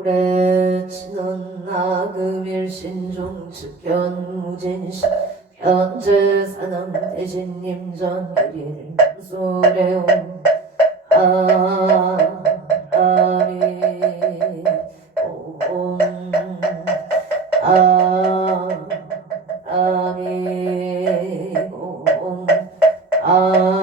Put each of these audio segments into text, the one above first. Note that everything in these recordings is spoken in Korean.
오래 치는 나금일신중 측견무진시 현재사는 대신님전 유리를 소래온 아미 옴 아미 옴 아미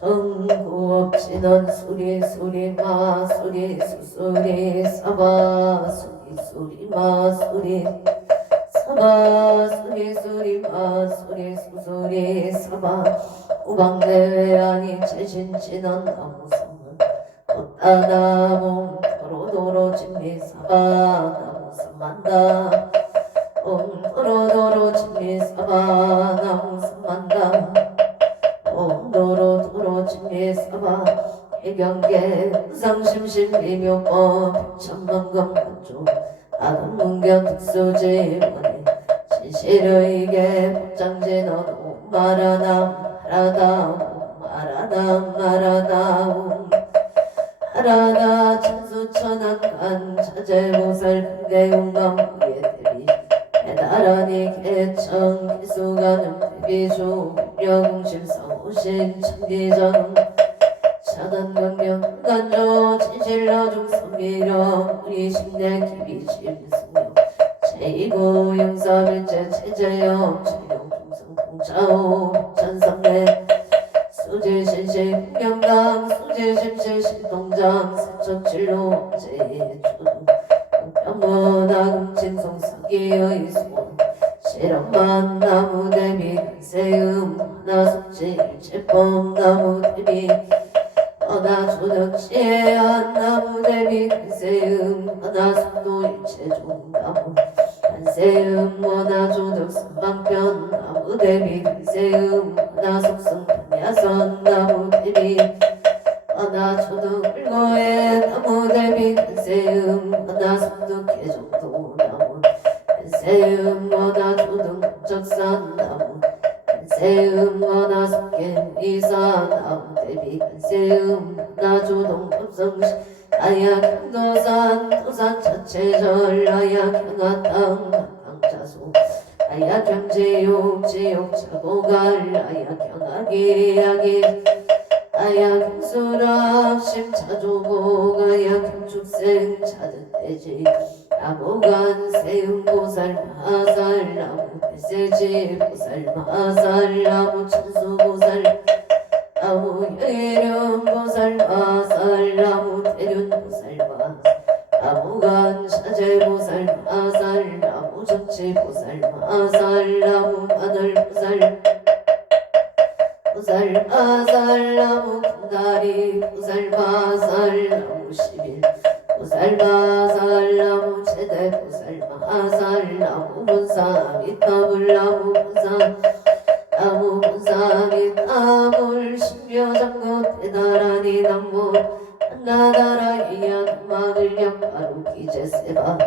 정구없이는 수리 마수리 수수리 사바 수리 마수리 사바 수리 마수리 수수리 사바 우방대회 아니 최신치는 나무섬은 꽃다나무 도로도로 진미 사바 나무섬 만다 도로도로 진미 사바 나무섬 만다 도로 진미 사바 해경계 상심심 비묘법 천만금 건조 아문경 특수지원에 진실의계 복장진언 말하다 진수천안간 자재보살 근대용감 위에 대비 대단하니 개청 기수가는 대비주 명심성오신 천기전 차단광명 간조 진실러중 선미령 우리심내 기비심승령 제2구 영사일제 체제영 체룡중성 공차오 전성내 수질신신 국경강 수질심실 신동장 세척칠로 제주도 병문화금 진송사기의 손 실험만 나무 대비 간세음 하나숙질 제법 나무 대비 하나조덕시한 나무 대비 간세음 하나숙도 일체종 나무 간세음 하나조덕 선방편 나무 대비 간세음 하나숙성 야선 나무 대비 하나조덕 을거에 나무 대비 간세음 하나숙도 개정도 나무 간세음 하나조덕 적산 나무 간세음 하나숙겐 이사 나무 대비 간세음 하나조동 법성시 아야경도산 도산 자체절 아야경아땅 자소 아야경지욕 지욕자고갈 아야경아기 아야경수락 심차조복 아야경축생 차득대지 나무간 세음보살 마살 나무 배세지 보살 마살 나무 천수보살 나무 예련보살 마살 나무 대륜보살 마살 나무간 사제보살 마살 나무 정치보살 마살 나무 마늘보살 보살 마살 나무 군다리 보살 마살 나무 시빌 보살 마살 나무 제대 보살 마살 나무 본사 밑더블 나무 본사 나무 본사 밑더블 신묘장구 대나라니 나무 나다라 이야마을 양바로 기제세바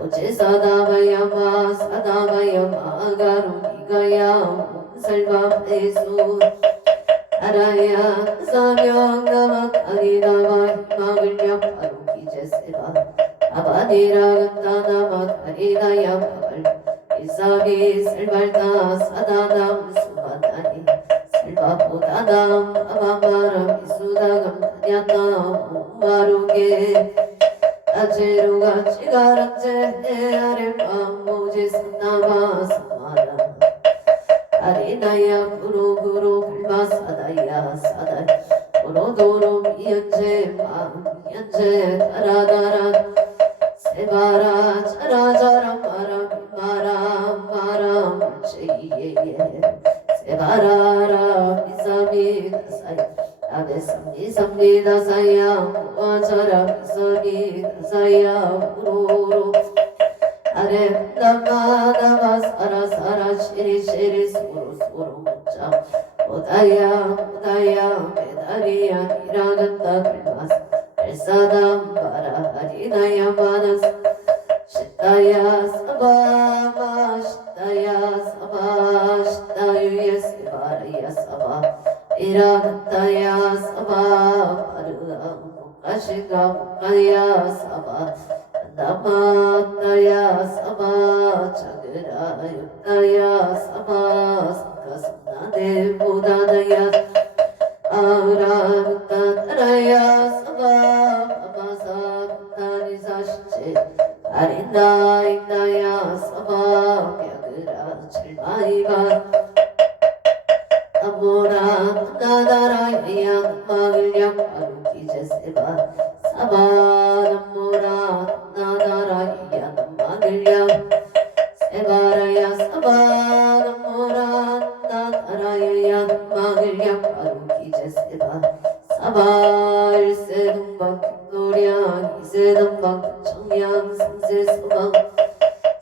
오제사다바야마 사다바야마 가루기가야 몸살바 페수 아라야 사명 나마카리나마 희망을 명바로 기제세바 아바디라 간다나마 카리나야 마발 이사비 살발다 사다남 수바다니 살바보다남 아바마라 미수다감 다냐남 마루게 아제루가 지가란제 아랫밤 모지 산나마 사마라 아리나야 구로구로 불마사다야 사다 도로도로 미연제 마음 미연제 다라다라 세바라 자라자라 마라 물체이예예 세바라라 미사미 다사이 아베삼미 삼미 다사야 무아자라 미사미 다사야 우로로 아렘다마다마 사라사라 시리시리 소로소로 묻자 오다야 메다리야 이라간다 글마스 알사담 바라 하리나야 마나스 시타야 사바 마시다야 사바 시다유예 세바라야 사바 이라가타야 사바 바르아 무카시가 무카야 사바 나마타야 사바 자그라 육타야 사바 사카스나데 보다다야 아우라부타타라야 사바 바바사 부타니사시체 아린다 인다야 사바 벽으라 칠마이바 아모라 나다라야 막을려 바루기제세바 사바 남모라 나다라야 막을려 세바라야 사바 남모라 나다라야 막을려 바루기제세바 사바 일세동방 노량 이세동방 청량 삼세서방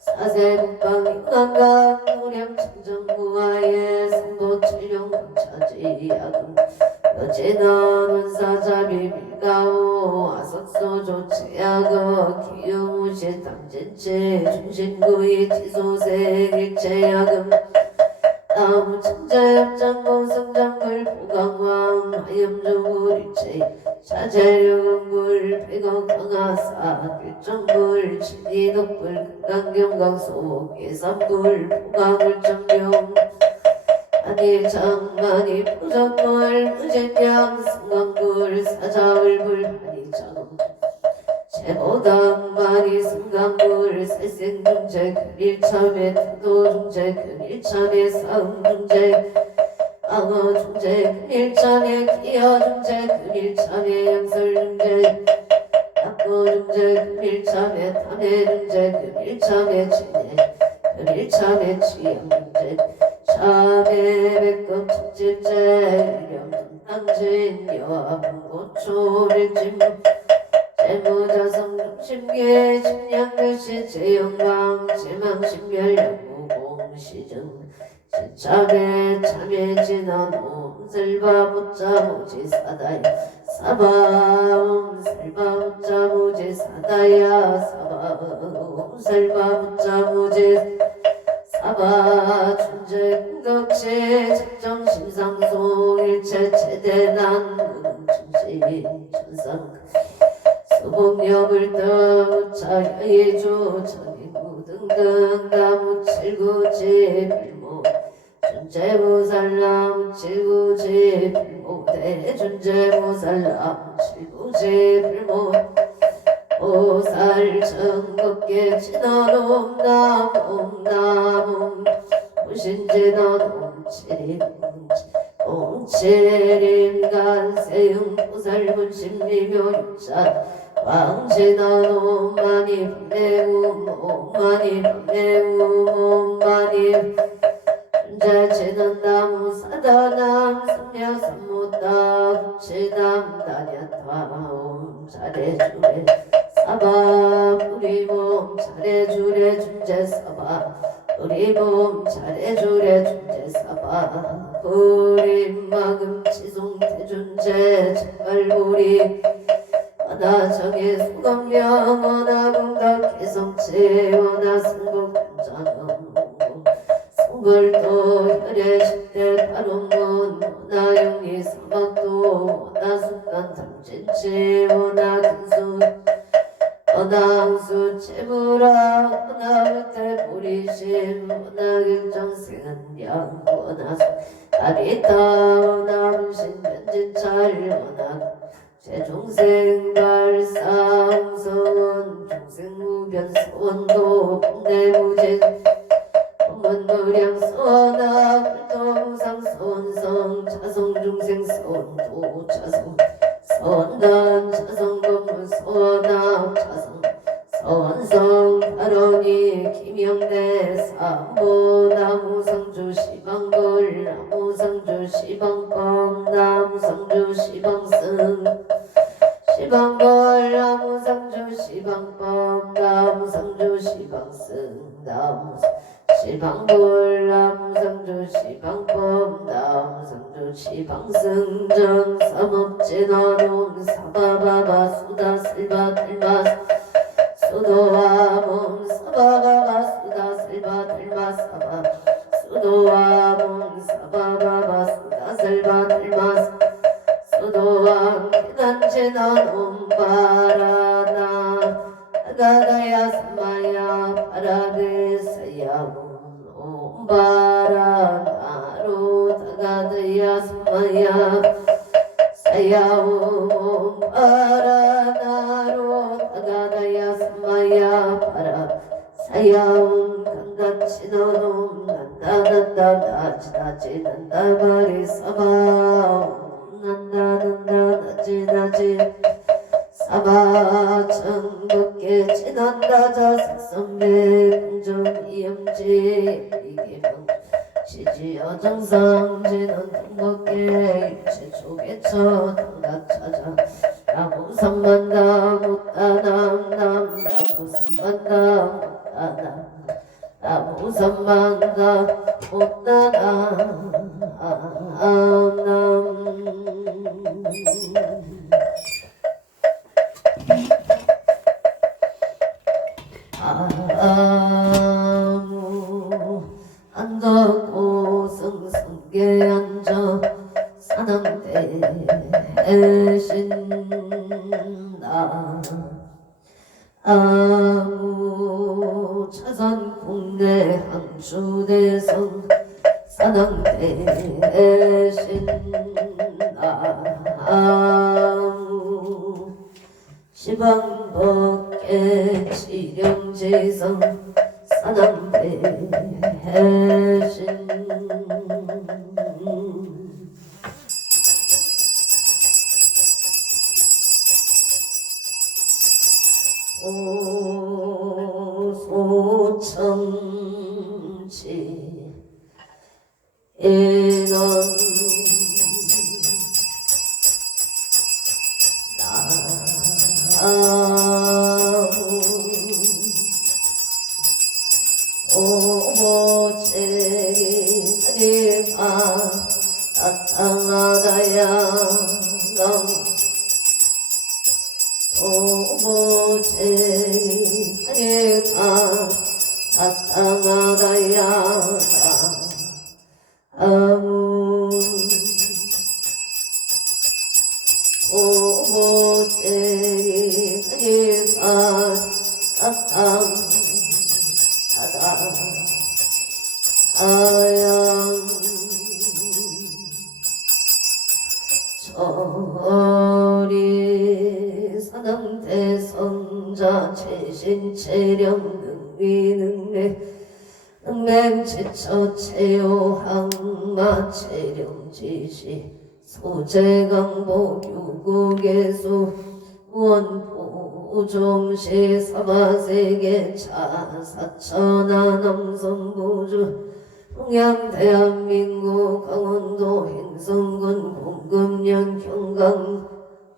사세동방 육강강 노량 청정무아예 삼보칠룡 차지야금 여제나는 사자비 밀가오 아석소조 최야거 기유무시 탐진체 중신구이 지소생 일체야금 나무 천자엽장공 성장물 보강왕 하염종물 일체 자재력물 백억 강하사 일정물 진이독불 금강경강소 계산불 보강물 정경 한일장만이 부정물 무진양 승강불 사자울불 한일장 제보당만이 승강불 살생중재 금일참에 태도중재 금일참에 싸움중재 방어중재 금일참에 기여중재 금일참에 양설중재 낙고중재 금일참에 탐해중재 금일참에 진해 금일참에 취향중재 참에 백급 척질제 일념당진 여화분고초일짐 재무자성 중심계 심량글씨 제영광 제망신멸양무공시증 시참에 참에 진언옴 설바무자무지 사다야 사바옴 설바무자무지 사다야 사바옴 설바무자무지 사바 존재 궁극체 책정심상소 일체 최대난 무능중심 천상 수복력을 떠차 여예조 천인구 등등 나무칠구지 불모 존재무살람 칠구지 불모 대존재무살람 칠구지 불모 오살 천겁계 진언옴 남옴 남옴 무신진언옴 칠임 옹칠임 간세음 보살문심리묘 육자 왕진언옴 많이 밤내움 옴많이 밤내움 옴많이 존재치는 사다남 삼야삼모다 치남 다냐타 잘해주래 사바 우리몸 잘해주래 존재 사바 우리몸 잘해주래 존재 사바 우리마금 지송태 존재 정갈우리 원하정의 수강명 원하궁각 개성체 원하승복장음 성걸도 혈애식대 발원문 원하영리 사막도 원하순간 탐진치 원하근수 원항수 채무라 원하을태 보리심 원하결정생은양 원하수 아리타 원하문신 변진찰 원하 제종생 발상성원 종생무변 소원도 본대무진 본문무량 소원아 불도무상 소원성 자성중생 소원도 자성 소원단 자성법문 소원아 자성 소원성 발언이 김영대 삼보 나무상주 시방걸 나무상주 시방법 나무상주 시방승 시방걸 나무상주 시방법 나무상주 시방승 시방걸 나무상주 시방법 나무상주 시방승 정삼업진화놈 사바바바 수다 슬바 들마 수도와 몸 사바바바 수다 수도왕 피난지난 옴바라나 아가다야 삼마야 파라데사야 옴바라나로 다가다야 삼마야 사야옴 파라나로 다가다야 삼마야 파라 사야옴 간같이 너놈 난다 나지 난다바리 사바옴 난다 나지 사바 천국계 지난다 자색선배 공정이염지 이기명 지지어 정상지는 등곡계 일체 조개처 당가차자 나무삼만다 못다남 나무삼만다 못다남 나무삼만다 못다남 아무 안덕고 성성계 앉아 사남대신나 아무 차선 국내 항주대성 사남대신나 아무 시방법계 지령지성 사남대신 오소청지 인원 오보체리 하리파 나타나다야 남 오보체리 하리파 나타나다야 아무 오보체리 하리파 나타나다 아양 저리 사당대성자 최신체령 능맹지처 체요항마 체령지시 소재강보 유국예수 원포종시 사바세계 차사천하 남성부주 동양 대한민국 강원도 행성군 공금년 경강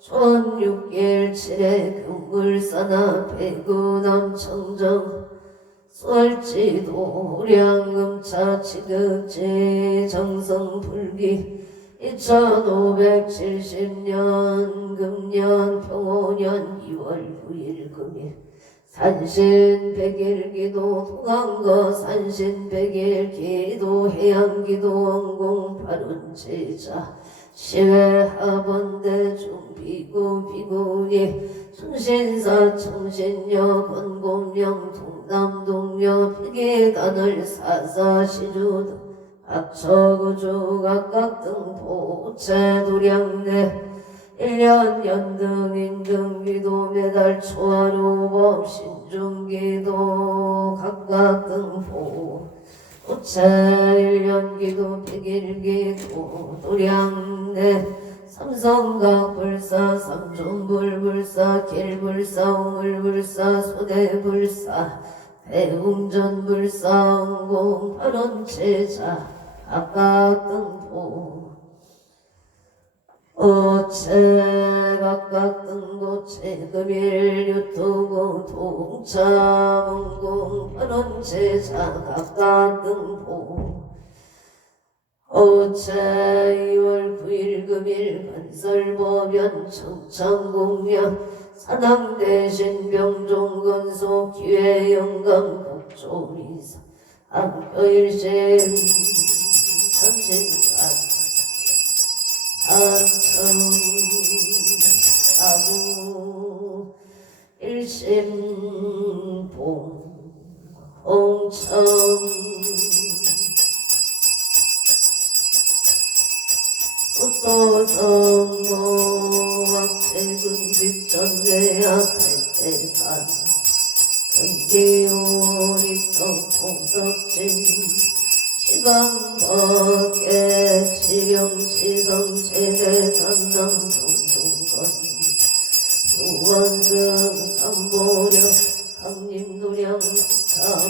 촌 6일 7회 금물사나 배구남 청정 수월지도 량음차 지극지 정성불기 2570년 금년 평오년 2월 9일 금일 산신백일기도 통한거 산신백일기도 해양기도 원공 8원제자 시외하번대 중비구 비구니 충신사 청신여 권공령 동남동여 피계단을 사사시주 각처구주 각각 등포체 도량내 1년 연등 인등기도 매달 초하루법 신중기도 각각 등포 우체 1년기도 백일기도 도량내 삼성각 불사 삼존불불사 길불사 우물불사 소대불사 대웅전불사 응공 8원체자 각각 등포 어체 각각 등고체 금일 유튜브 동차 응공 8원체자 각각 등포 어체 2월 9일 금일 건설보변 청창공명 산항대신 병종건소 기회영감 국조리사 안표일신 삼신관 나무 일심봉 홍천 꽃도성모 왕채군집전외야 갈대산 근기오리성 봉석진 시방법계 지령지성 제대산남 종종건 유원승 삼보령 강림노량 수차봉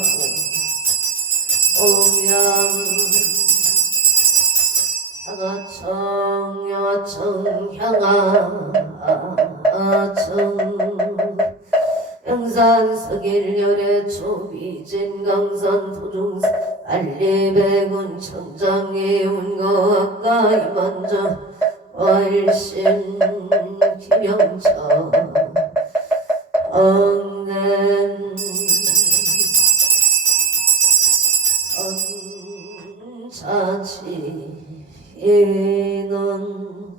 옴양 향하청 향하청 영산석일열의 초비진 강산 토중사 알리백운 청장의 운거학가 이만저 와일신 김영철 엉냄 언차치인원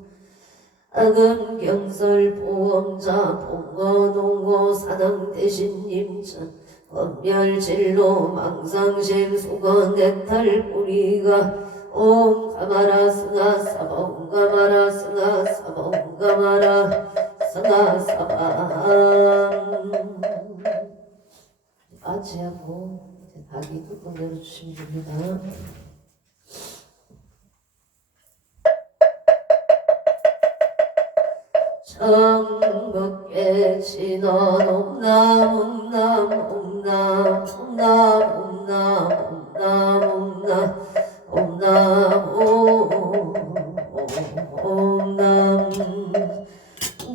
아금경설 보험자 봉어동고 사당대신님천 검멸진로 망상심 수건 내탈 뿌리가 옴 가마라 승하 사바 옴 가마라 승하 사바 옴 가마라 승하 사바 아지하고 닭이 뚜껑 열어주시면 됩니다. 청법계 진원 옴남 옴남 옴남 옴남 옴남 옴남 옴남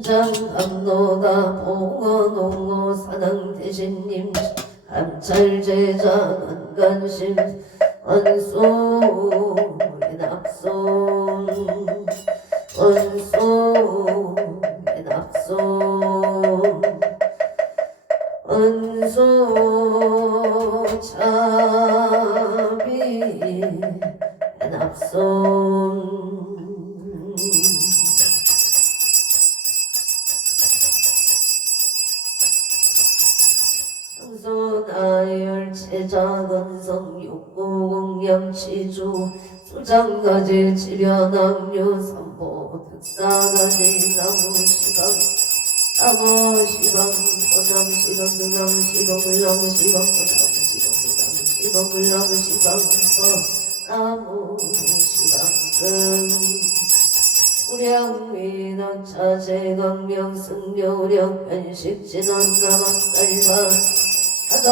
장감노다 봉어농어 사당대신님 감찰제자 간간심 원소의 납손 원소의 납손 원소 차비의 납손 성소나열 제자건성 육구공양치주 수장가지 지련악류 삼보 득사가지 나무시방 나무시방 나무시방 나무시방 나무시방 나무시방 나무시방 나무시방 우량미낙 차제강명 승려우량 편식진원 남학살바 하다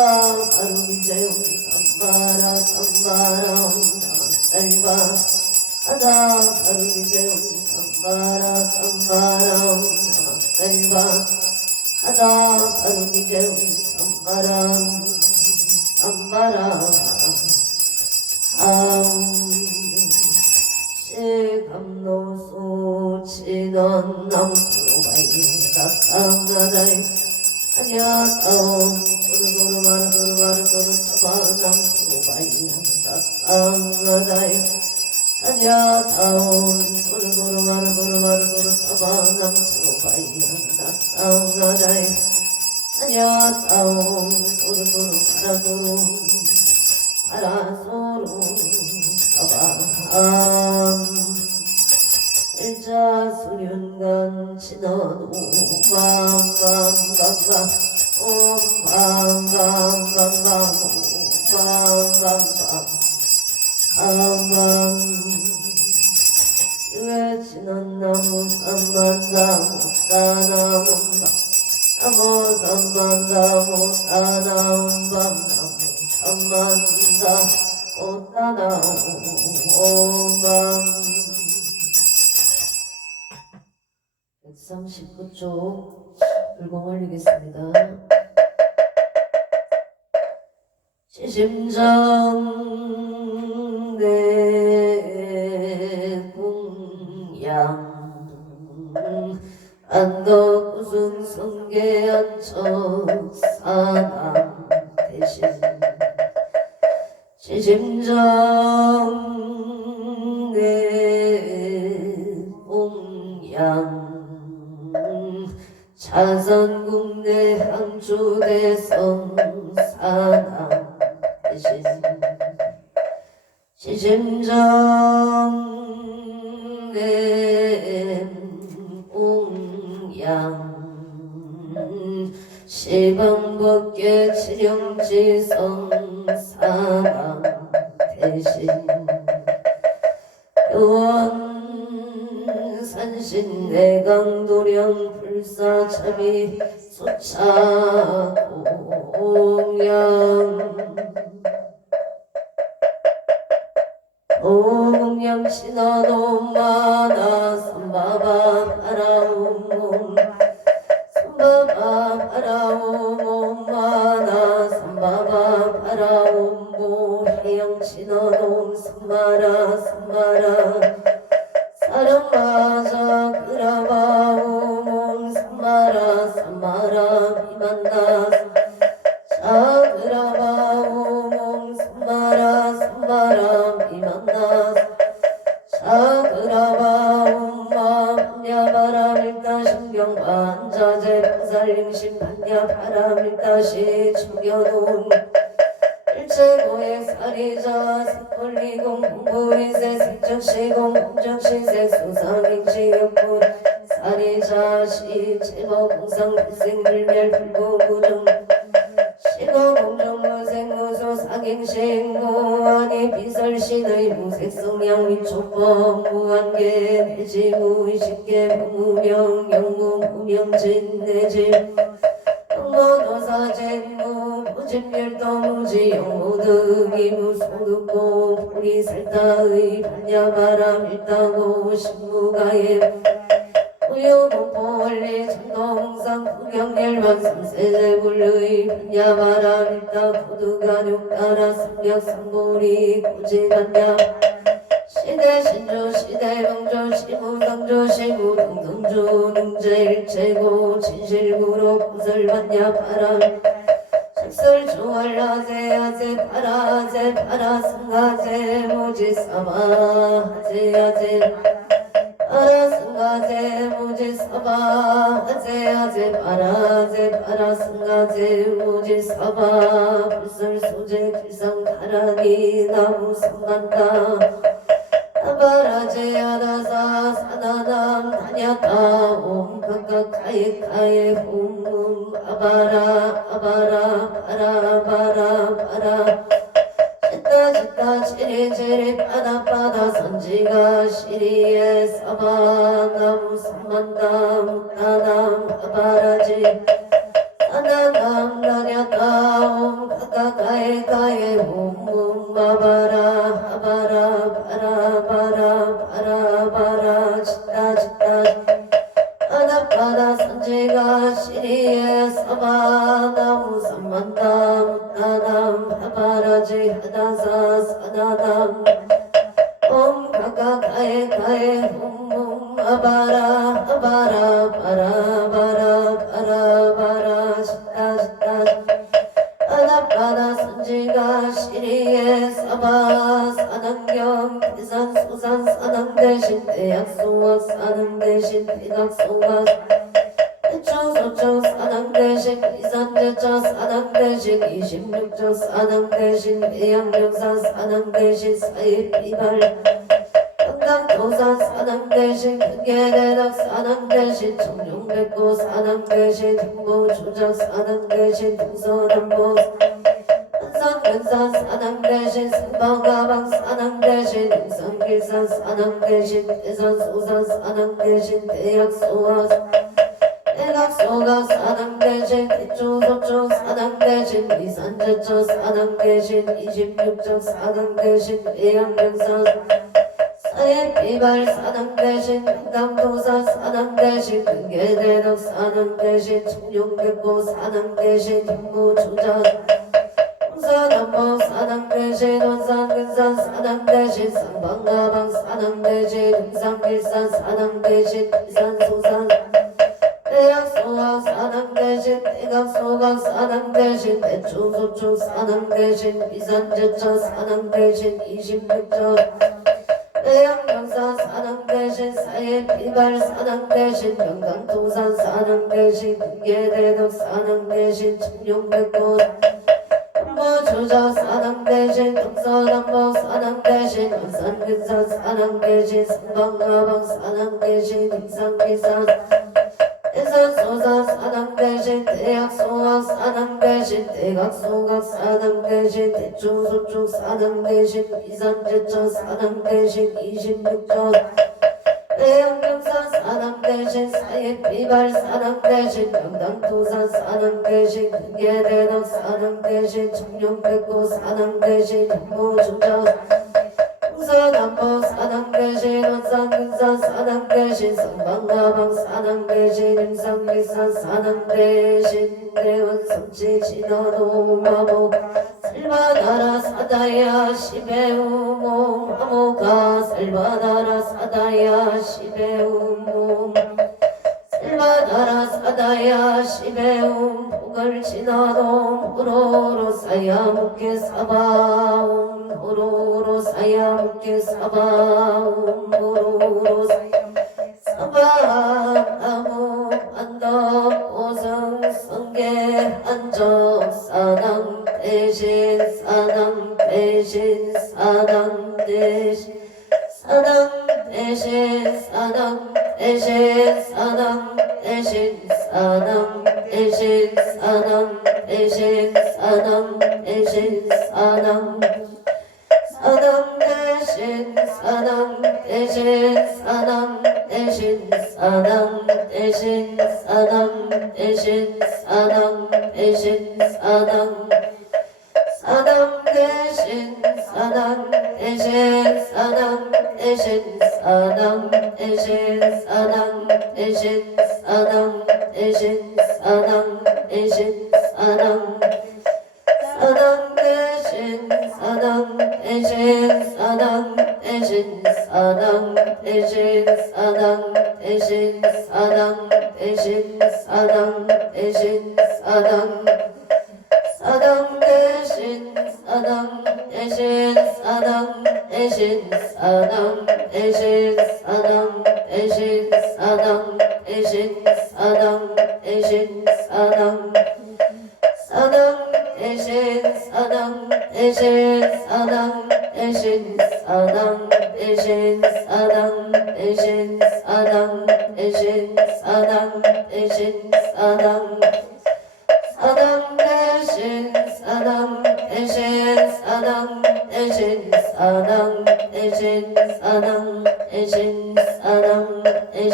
바루기재용 삼바라 삼바라 남학살바 하다 바루기재용 삼바라 삼바라 남학살바 하다 바루기재용 삼바라 삼바라 감노수 진원 남수로바이 낙강나다이 아냐다옴 도르도르 마르 도르 마르 도르 사바 남수로바이 낙강나다이 아냐다옴 도르도르 마르 도르 마르 도르 사바 남수로바이 낙강나다이 아냐다옴 도르도르 파라도르 파라소로 사바 일자수륜간 진원 오밤밤밤밤 옴밤밤밤밤밤 오밤밤밤 유해 진원나무 삼만나무 따나무밤 나무 삼만나무 따나무밤 나무 삼만다 오따나무 오밤 139쪽 불공 올리겠습니다. 시심정 내 공양 안덕구승 성계안척 사남 대신 시심정 내 공양 자선국내 항주대성 사남 대신 지심정내 옹양 시방법계 칠영지성 사남 대신 요원산신 내강도령 불사참이 소차공양 공양 신화노마나 삼바바 파라오몸 삼바바 파라오몸마나 삼바바 파라오모 해영 신화놈 삼마라 삼마라 사랑마자 그라바오몸 삼마라 삼마라 미만나 자 그라바오몸 삼마라 삼마라 미만나 자 그라바옴마 반야바라밀다 신경반자재 보살림신 반야바라밀다시 충겨놓은 일체고의 사리자 색벌리공 공부인세 색적시공 공적시색 수상행시역군 사리자시 제법공상 불생불멸 불고구중 시거공정무생무소 상행시행무아니 비설신의 무색성량 위촉법 무한계 내지무의식계 무무명 영무무명진 내지 영모도사진무 무진멸도무지 영모등이 무소득고 불이살다의 반야바람 일다고 신무가에 우유공포원리 천동상 구경열반 삼세제불의 반야바람 일다 구두간육따라 삼력삼보리 고지반야 시대신조 시대명조 시무상조 시무등등조 능제일체고 진실구로 구설반야 바람 식설조알라제야제 파라제 파라승가제 모지사바 하제야제 파라승가제 모지사바 하제야제 파라제 파라승가제 모지사바 불설소제 길상가라니 나무 삼만다 아바라제야다사 사나남 다냐타 옴 각각하예카예 홈 아바라 아바라 바라 바라 바라 짓다 짓다 치리치리 빠다 빠다 선지가 시리에 사바 나무 삼만다 묵다남 아바라지 사나남 다냐타 옴 각각하예카예 홈 아바라 아바라 바라 바라 바라 바라 짓다 짓다 바다 선지가 시리에 사바 나무 삼만다 묵다남 아바라지 하다사 사나담 옴 각각하에 가에 홈 아바라 아바라 바라 바라 바라 바라 짓다 짓다 바다 선지가 시리에 사바 사당경 대산 소산 사당 대신 대약소와 사당 대신 대각소와 대초소초 사당 대신 이산제자 사당 대신 26조 사당 대신 대양명사 사당 대신 사입비발 강당도사 사당 대신 크게대덕 사당 대신 청룡백고 사당 대신 행보주작 사당 대신 동서담보 한산근산 사당 대신 승방가방 사당 대신 용산길산 사당 대신 대산소산 사당 대신 대약소와 대각소가 사당 대신 대초소초 사당 대신 이산제초 사당 대신 26조 사당 대신 대양명사 사예비발 사당 대신 강당도사 사당 대신 근계대덕 사당 대신 청룡백고 사당 대신 행보주작 홍사담보 사당 대신 원산근산 사당 대신 상방가방 사당 대신 동상길산 사당 대신 이산소산 대약소각 사당 대신 대각소각 사당 대신 대초소초 사당 대신 이산제초 사당 대신 26조 대양명사 사능 대신 사예 비발 사능 대신 영광통산 사능 대신 공개대덕 사능 대신 청룡백도 주자 사능 대신 동서남북 사능 대신 원산근산 사능 대신 성방가방 사능 대신 임상기산 대산소사 사능 대신 대학소학 사능 대신 대각소각 사능 대신 대충소축 사능 대신 이산제천 사능 대신 26조 대형경산 사능 대신 사예비발 사능 대신 영당토산 사능 대신 근계대덕 사능 대신 청룡백고 사능 대신 현무중정 동서남북 사능 대신 원산근산 사능 대신 성방가방 사능 대신 임상기산 사능 대신 대원성지 진화도마목 살바나라 사다야 시베우몸 하모가 살바나라 사다야 시베우몸 살바나라 사다야 시베움 복을 진화돔 호로로 사야묵게 사바움 호로로 사야묵게 사바움 호로로 사바나무 안덕 오성 성계 안적 사당 대신 사당 대신 사당 대신 사당 대신 사당 대신 사당 대신 사당 대신 사당 대신 사당 대신 사당 사당 대신 사당 대신 사당 대신 사당 대신 사당 대신 사당 대신 사당 사당 대신 사당 대신 사당 대신 사당 대신 사당 대신 사당 대신 사당 대신 사당 사당 대신 사당 대신 사당 대신 사당 대신 사당 대신 사당 대신 사당 대신 사당 사당 대신 사당 대신 사당 대신 사당 대신 사당 대신 사당 대신 사당 대신 사당 사당 대신 사당 대신 사당 대신 사당 대신 사당 대신 사당 대신 사당 대신 사당 사당 대신 사당 대신 사당 대신 사당 대신 사당 대신 사당 대신 사당 대신 사당 사당 대신 사당 대신 사당 대신 사당 대신 사당 대신 사당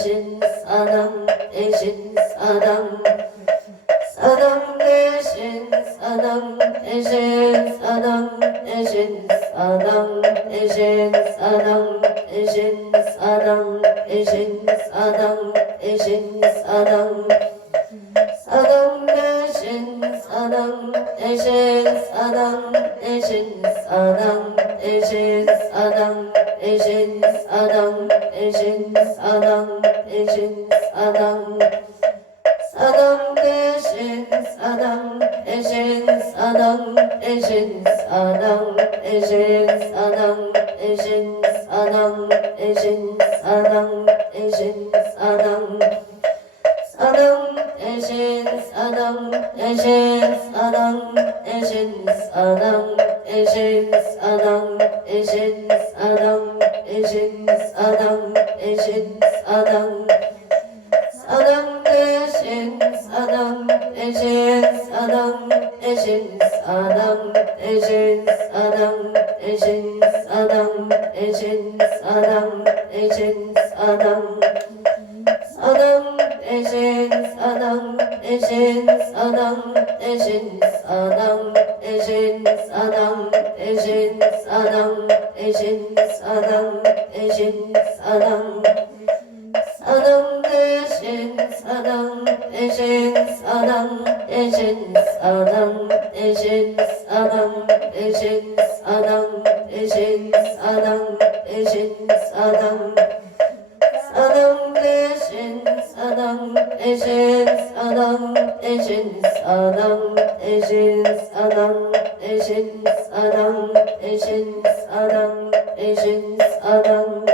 대신 사당 대신 사당 사당 대신 사당 대신 사당 대신 사당 대신 사당 대신 사당 대신 사당 대신 사당 사당 대신 사당 대신 사당 대신 사당 대신 사당 대신 사당 대신 사당 대신 사당 사당 대신 사당 대신 사당 대신 사당 대신 사당 대신 사당 대신 사당 대신 사당 사당 대신 사당 대신 사당 대신 사당 대신 사당 대신 사당 대신 사당 대신 사당 사당 대신 사당 대신 사당 대신 사당 대신 사당 대신 사당 대신 사당 대신 사당 사당 대신 사당 대신 사당 대신 사당 대신 사당 대신 사당 대신 사당 대신 사당 사당 대신 사당 대신 사당 대신 사당 대신 사당 대신 사당 대신 사당 대신 사당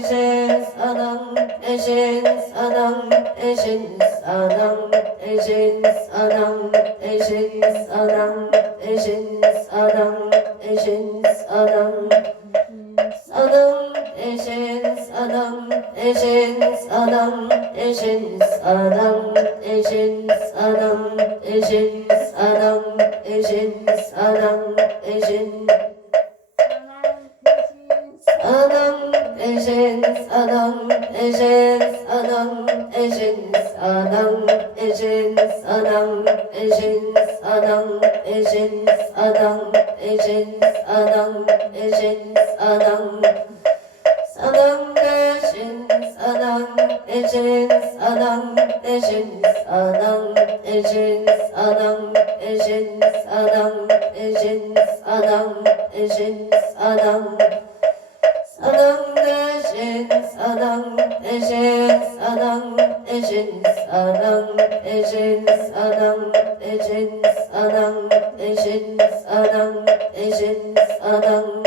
대신 사랑 대신 사랑 대신 사랑 대신 사랑 대신 사랑 대신 사랑 대신 사랑 사랑 대신 사랑 대신 사랑 대신 사랑 대신 사랑 대신 사랑 대신 사랑 대신 사랑 대신 사랑 대신 사랑 대신 사랑 대신 사랑 대신 사랑 대신 사랑 대신 사랑 대신 사랑 사랑 대신 사랑 대신 사랑 대신 사랑 대신 사랑 대신 사랑 대신 사랑 대신 사랑 사랑 대신 사랑 대신 사랑 대신 사랑 대신 사랑 대신 사랑 대신 사랑 대신 사랑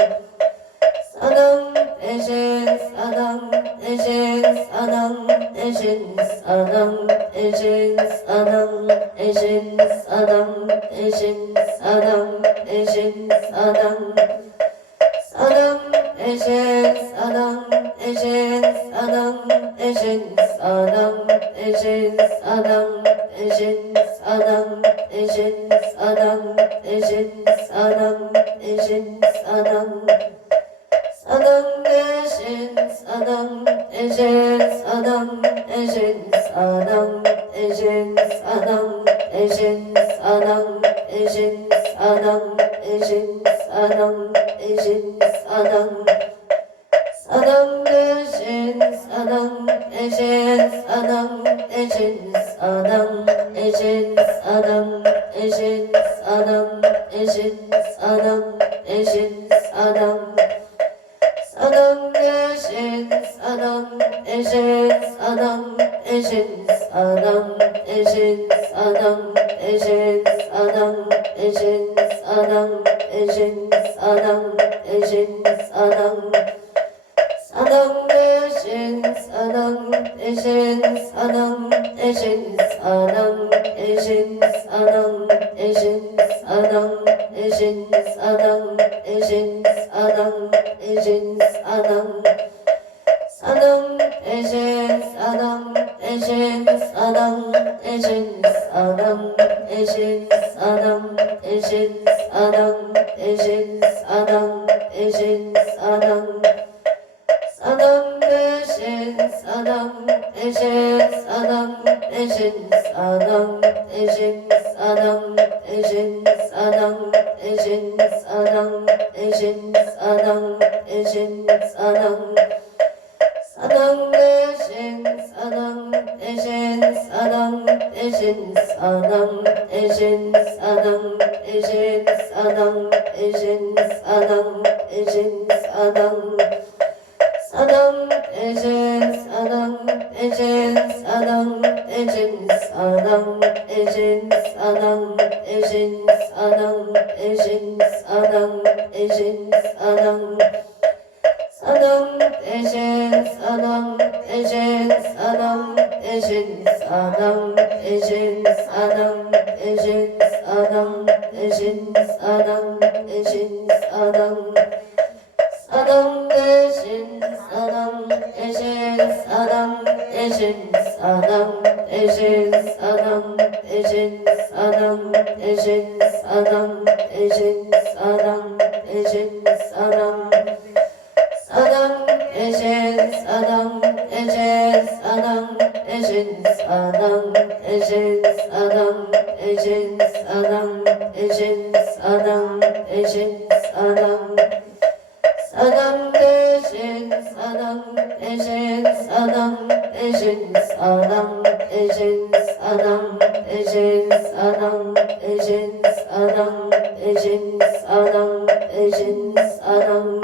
사랑 대신 사랑 대신 사랑 대신 사랑 대신 사랑 대신 사랑 대신 사랑 대신 사랑 사랑 대신 사랑 대신 사랑 대신 사랑 대신 사랑 대신 사랑 대신 사랑 대신 사랑 대신 사랑 사랑 대신 사랑 대신 사랑 대신 사랑 대신 사랑 대신 사랑 대신 사랑 대신 사랑 대신 사랑 사랑 대신 사랑 대신 사랑 대신 사랑 대신 사랑 대신 사랑 대신 사랑 대신 사랑 사랑 대신 사랑 대신 사랑 대신 사랑 대신 사랑 대신 사랑 대신 사랑 대신 사랑 대신 사랑 사랑 대신 사랑 대신 사랑 대신 사랑 대신 사랑 대신 사랑 대신 사랑 대신 사랑 대신 사랑 사랑 대신 사랑 대신 사랑 대신 사랑 대신 사랑 대신 사랑 대신 사랑 대신 사랑 사랑 대신 사랑 대신 사랑 대신 사랑 대신 사랑 대신 사랑 대신 사랑 대신 사랑 대신 사랑 사랑 대신 사랑 대신 사랑 대신 사랑 대신 사랑 대신 사랑 대신 사랑 대신 사랑 사랑 대신 사랑 대신 사랑 대신 사랑 대신 사랑 대신 사랑 대신 사랑 대신 사랑 사랑 대신 사랑 대신 사랑 대신 사랑 대신 사랑 대신 사랑 대신 사랑 대신 사랑 사랑 대신 사랑 대신 사랑 대신 사랑 대신 사랑 대신 사랑 대신 사랑 대신 사랑 대신 사랑 사랑 대신 사랑 대신 사랑 대신 사랑 대신 사랑 대신 사랑 대신 사랑 대신 사랑 사랑 대신 사랑 대신 사랑 대신 사랑 대신 사랑 대신 사랑 대신 사랑 대신 사랑 대신 사랑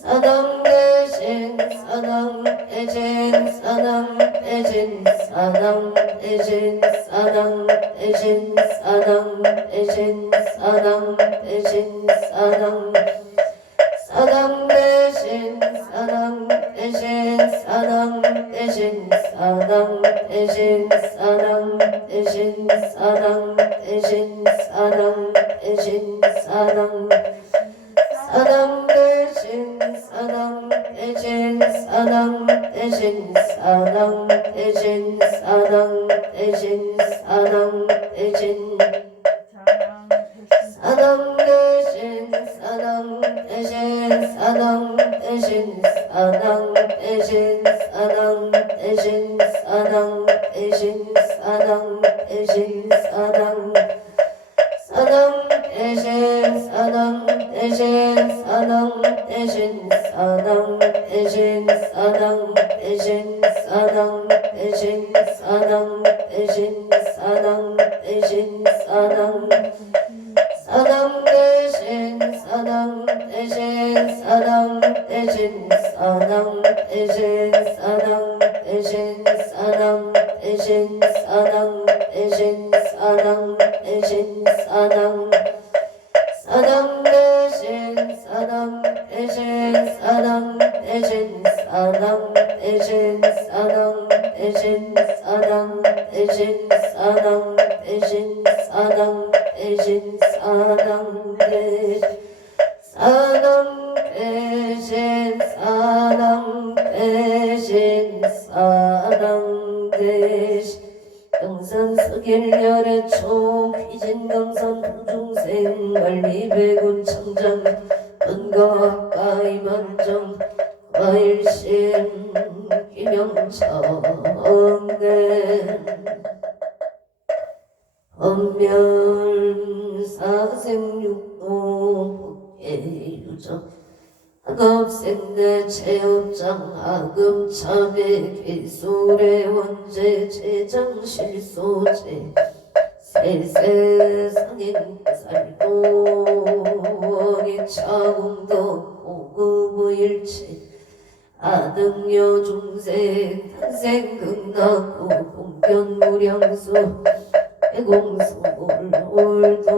사랑 대신 사랑 대신 사랑 대신 사랑 대신 사랑 대신 사랑 대신 사랑 대신 사랑 사당 대신 사당 대신 사당 대신 사당 대신 사당 대신 사당 대신 사당 대신 사당 사당 대신 사당 대신 사당 대신 사당 대신 사당 대신 사당 대신 사당 대신 사당 대신 사당 대신 사당 대신 사당 대신 사당 대신 사당 대신 사당 사당 대신 사당 대신 사당 대신 사당 대신 사당 대신 사당 대신 사당 대신 사당 대신 사당 사당 대신 사당 대신 사당 대신 사당 대신 사당 대신 사당 대신 사당 대신 사당 대신 사당 사당 대신 사당 대신 사당 대신 사당 대신 사당 대신 사당 대신 사당 대신 사당 대신 사당 대신 사당 대신 사당 대신 사당 대신 영산 서길열의 초 휘진강산 부중생 관리백운 청장 은거 가까이 만정 과일심 김영청대 헌멸사생육도 복해유정 학업생대 체업장 하금참회 괴술의 원제 제장실소제 세세상인 살도원이 차공도 고구무일체 아등여 중생 탄생 극락구 공견무량수 해공소울울동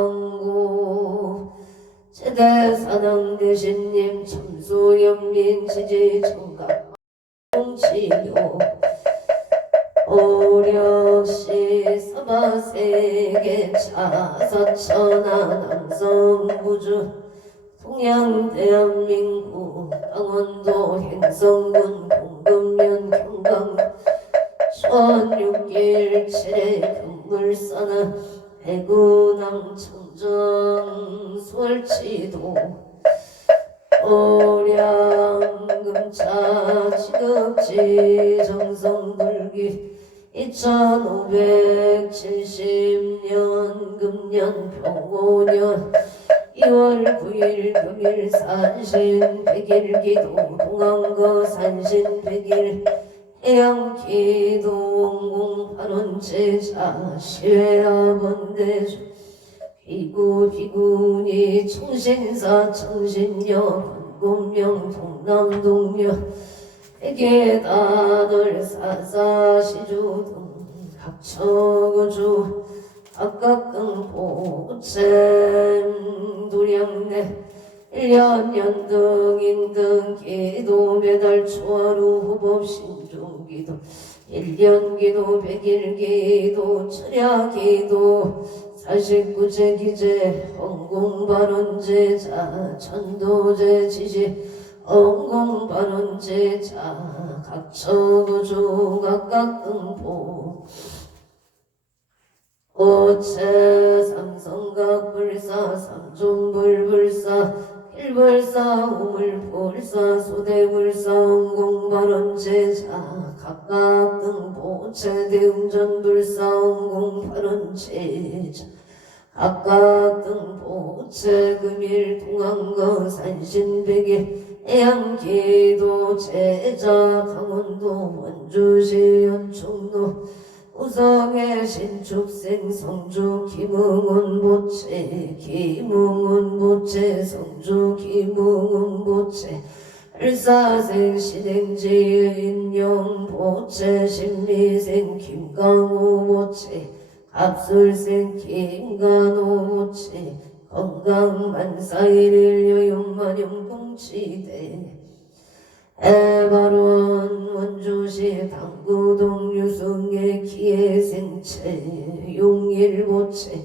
안고 제대사당 대신님 참수연민 지지정각 공치료 오력시 서바세계 차사천하 남성부주 동양 대한민국 강원도 행성군 공금면 경강 천육길 칠해 금물산하 대구남 청정 솔치도 오량금차 지급지 정성불기 2570년 금년 병오년 2월 9일 금일 산신 100일 기도 동안거 산신 100일 해양기도 원공 8원제자 시외아번대주 비구비구니 청신사 청신여 권곤명 동남동녀 백예다들 사사시주 등 각처구주 각각긍보잼 도량내 1년 연등 인등 기도 매달 초하루 후법 신중기도 1년 기도 100일 기도 철야 기도 49제 기제 헌공발언제자 천도제 지지 헌공발언제자 각처구주 각각긍보 오체 삼성각불사 삼존불불사 일불사 우물불사 소대불사 헌공발언제자 각각긍보 체대음전불사 헌공발언제자 각각긍보 체금일 동안거 산신백일 애양기도 제자 강원도 원주시 연총로 우성의 신축생 성주 김응은 보채 김응은 보채 성주 김응은 보채 을사생 신행지 인영 보채 신미생 김강우 보채 갑술생 김간호치 건강만사일일 여용만용동치대 에바론 원주시 당구동 유승의 기회생체 용일보체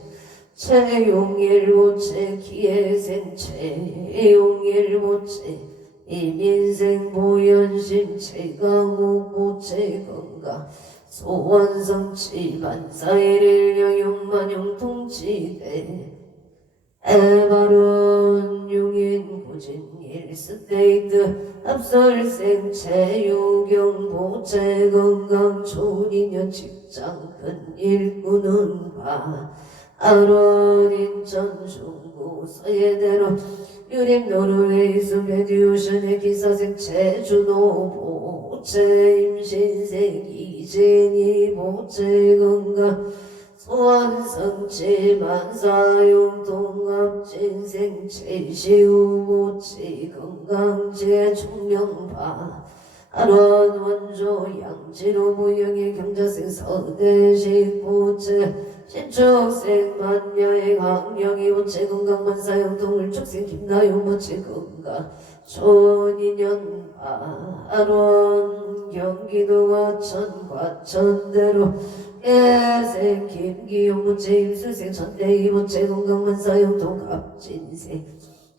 체용일보체 기회생체 용일보체 이민생 보현심 최강옥보체 건강 소원성치 만사일일 여용만용동치대 에바론 용인 고진 일스테이트 합설생 체유경보체 건강 초인년 직장 큰 일꾼은 바 아론 인천 중구 서예대로 유림 노르웨이 스웨디오션의 기사생 체주노 보체 임신생 이진이 보체 건강 소원성치 만사용 동합진생 체시우보치 건강제 충명파 아론 원조 양지로 무영의 경자생 서대식 보체 신축생 만여의 강령이 보체 건강 만사용 동을축생 김나용 보체 건강 촌인연파 아론 경기도 과천대로 예생 김기용 부채 임수생 천대이 부채 건강만사용 동갑진생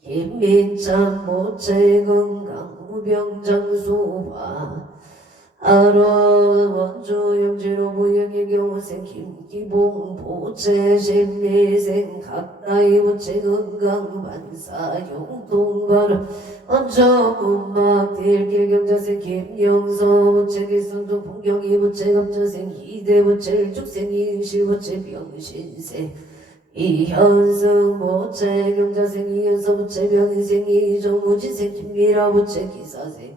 김민찬 부채 건강 무병장수화 아론 원조 영지로 무영의 경우생 김기봉 부채 신미생 각나이 부채 건강만사용 동발 원조 문막 딜길 경자생 김영서 부채 기성종 풍경이 부채 갑자생 이대 부채 일축생 이응시 부채 병신생 이현승 부채 경자생 이현서 부채 병인생 이정무지생 김미라 부채 기사생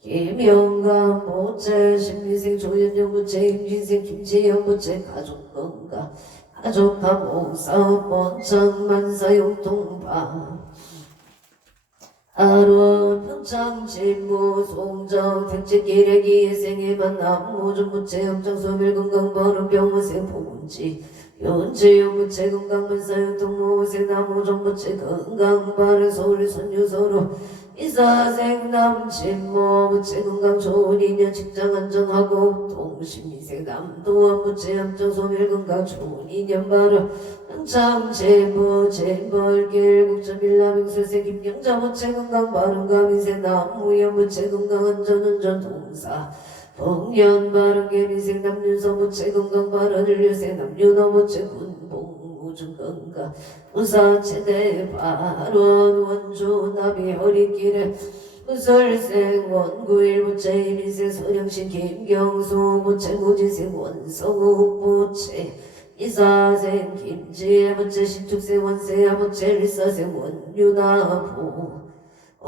김영감 부채 신미생 조현영 부채 임진생 김지영 부채 가족건강 가족감옥사업 번창 만사용통파 아론 평창 진무 송정 택지기레기 예생의 만남 모종 부채 염장소멸 건강버릇 병무생 보문지 연지용 부채 건강만사용 통모생 나모종 부채 건강바른 서울 손유서로 이사생 남친모 부채 건강 좋은 인연 직장 안정하고 동심미생 남도원 부채 염장소멸 건강 좋은 인연 바로 평창 제보 재벌길 국자빌라명술세 김영자 부채 건강 바른가 민생 남무연 부채 건강 안전운전 동사 봉연 바른계 민생 남윤서 부채 건강 바른을 유세 남윤어 부채 군봉 우중 건강 우사 최대 발원 원주 나비 허리길에 우설생 원구일 부채 이민생 서령신 김경수 부채 무진생 원성욱 부채 이사생 김지혜 부채 신축생 원세아 부채 일사생 원유나부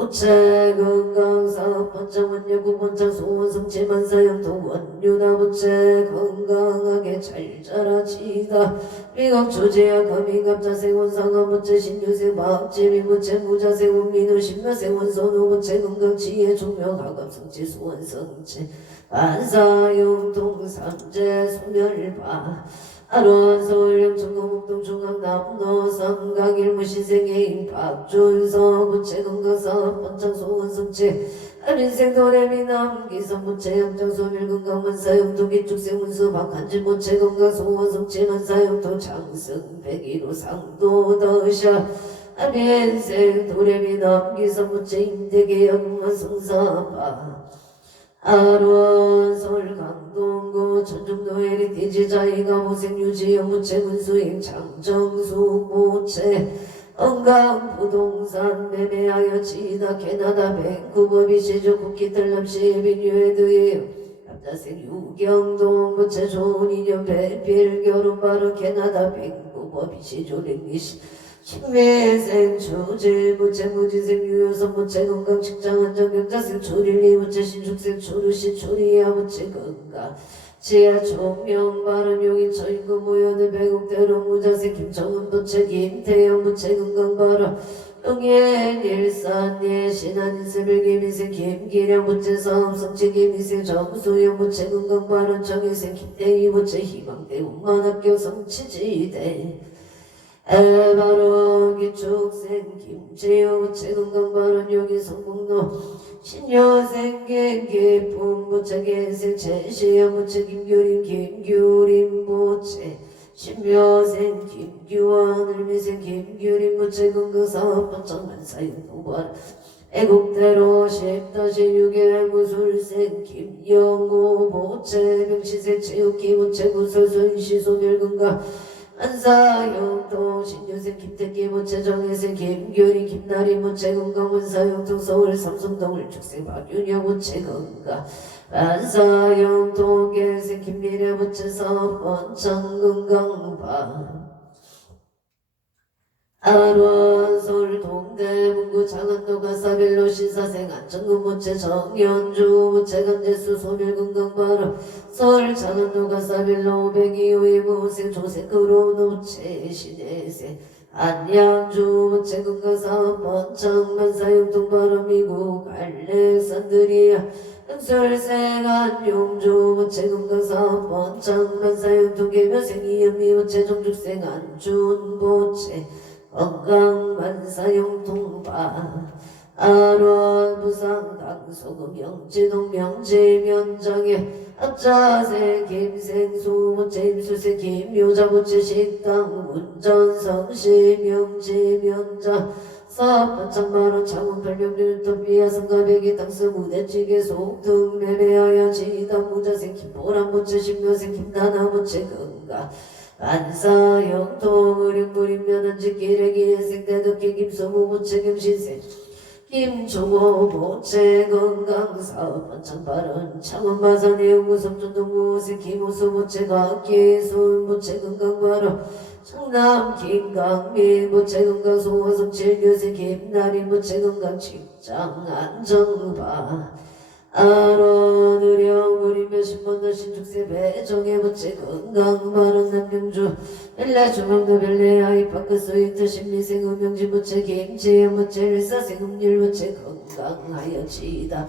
부채 건강사업 번창 원여구 번창 소원성체 만사형통 원유나 부채 건강하게 잘 자라치다 미국 조제야 가민갑자생 원상한 부채 신유생 박지민 부채 무자생 원민우 신마생 원선우 부채 건강지혜 종명하갑성체 소원성체 만사형통 삼재 소멸바 아론 서울 영천공 목동 중앙 남로 삼강 일무신생애인 박준서 부채 건강사업 번창 소원성체 알민생 도래미 남기선 부채 영장소멸 건강만사 영통기 축생 운수 박한진 부채 건강 소원성체 만사 영통 장승 백일호 상도 더샤 알민생 도래미 남기선 부채 임대계 영만 성사바 아론 서울 강동구 천중도 에리티지 자이가 보생 유지영 부채 군수행 장정수 부채 건강 부동산 매매하여 지다 캐나다 밴쿠버 비시조 쿠키 텔남시 비뉴에드예요 남자생 유경동 부채 좋은 인연 배필 결혼 바로 캐나다 밴쿠버 비시조 랭리시 신매생 주질 부채 무지생 유효선 부채 건강 직장 안정 경자생 초릴리 부채 신축생 초르시 초리야 부채 건강 지하 총명 바른 용인 처인구 모여는 배국대로 무자생 김정은 부채 김태영 부채 건강 바른 영예 일산 예신한 인세별기미생 김기량 부채사업 성취기미생 정수영 부채 건강발언 정의생 김대희 부채 희망대 운만학교 성취지대 에바로 기축생 김재호 부채 건강발언 여기 성공로 신여생 갱기품 부채 갱생 최시영 부채 김규림 김규림 부채 신묘생 김규환 을미생 김규림 부채 건강사업 번창만사용 도발 애국대로 10-6일 무술생 김영호 부채 병시생 체육기 부채 구설순 시소멸건강 안사형통 신유생 김택기 부채 정혜생 김규리 김나리 부채 건강 원사형통 서울 삼성동을 축생 박윤여 부채 건강 안사형통 계생 김미래 부채 사업 원창 건강방 아론 서울 동대 문구 장안도 가사빌로 신사생 안정근 부채 정연주 부채 간제수 소멸 건강바로 서울 장안도 가사빌로 백이호의 무생 조색으로 노채 신혜생 안양주 부채 건강사업 번창만사용통 바로 미국 알렉산드리아 응설생 안용주 부채 건강사업 번창만사용통 개묘생 이연미 부채 정죽생 안준 부채 건강만사용 통바 아론 부상 강소금 명지동 명지면장에 합자생 김생수 부채 임수생 김묘자 부채 식당 운전성시 명지면장 사업반창만원 창원 별명들 토피아 성가백이 땅스 무대찌개 속등 매매하여 지당 무자생 김보람 부채 신묘생 김나나 부채 건강 안사형통 의령부림 면한지 기레기 생대덕기 김서무 부채 김신생 김종호 부채 건강사업 번창발언 창원마산의 연구섬전동무생 김호수 부채 곽기순 부채 건강발언 청남 김강민 부채 건강소화성 칠교생 김나린 부채 건강직장 안정바 아론 의령 우리며 신번도 신축세 배정의 부채 건강발언 남명주 벨레 중앙도 벨레 아이파크 스위트 신미생 음명지 부채 김지연 부채 일사생 음률 부채 건강하여지다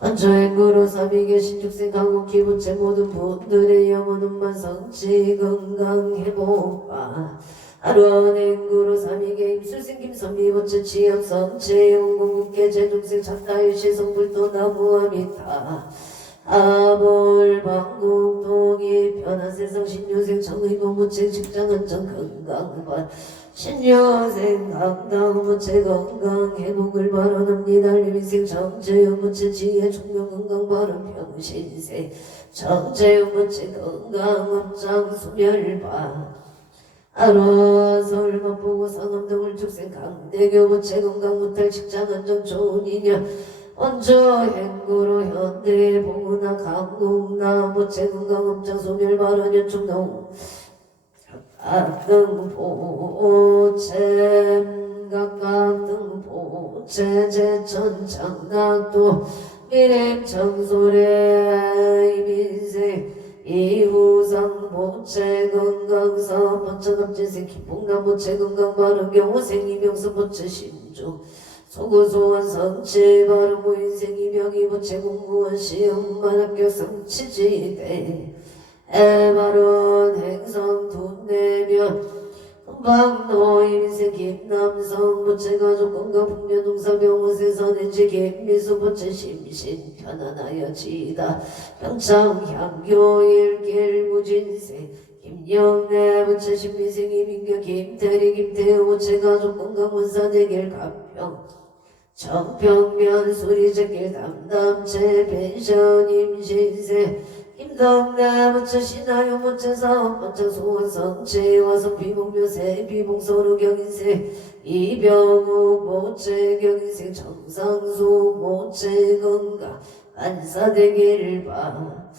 원초행구로 사비계 신축생 강옥기 부채 모든 분들의 영원운만 성취 건강해보아 아론행구로 삼위계 임술생 김선미 부채 취업 성취 용공국계 제중생 작다일시 성불도 나무아미타 아볼 방국 동이 편한세상 신유생 정의봉 부채 직장안정 건강반 신유생 강당 부채 건강회복을 발언합니다. 리빙생 정재영 부채 지혜 총명 건강 발언 병신생 정재영 부채 건강업장 소멸반 아론 서울 만보고 상암동을 축생 강대교 부채 건강 무탈 직장 안정 좋은 인연 원조행구로 현대 봉은아 강국나 부채 건강업장 소멸 발언 연충동 각등보채 각등보채 제천창낙도 미림청소래 이민생 이후상 부채 건강사업 번창업진생 김봉남 부채 건강발언 경호생 이명수 부채 신주 소구소원 성취 발언 무인생 이명희 부채 공무원 시험만 합격 성취지대 에바론 행성 돈내면 금방노 임생 김남성 부채 가족 건강 풍년농사 병원세 선행지 김미수 부채 심신 편안하여지다 평창 향교일 길무진생 김영래 부채 신미생 이민경 김태리 김태우 부채 가족 건강 원사대길 가평 정평면 수리제길 담담채 펜션 임신세 김덕래 부채 신하용 부채 사업 번창 소원성채 와서 비봉묘세 비봉소로 경인세 이병우 부채 경인생 정상수 부채 건강 안사대길 바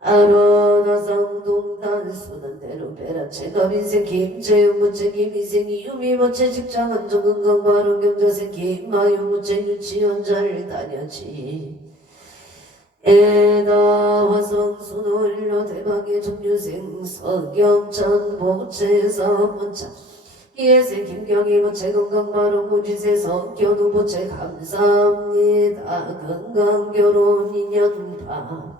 아론화성동단 수단대로 베라채 가민생 김재용 부채 김희생 이유미 부채 직장 안정건강 발언 경자생 김마용 부채 유치원 잘 다녀지 에다 화성 순월로 대박의 정유생 서경창 부채 사업원창 이에세 김경희 부채 건강 바로 무지세 성견우 부채 감사합니다. 건강 결혼 인연파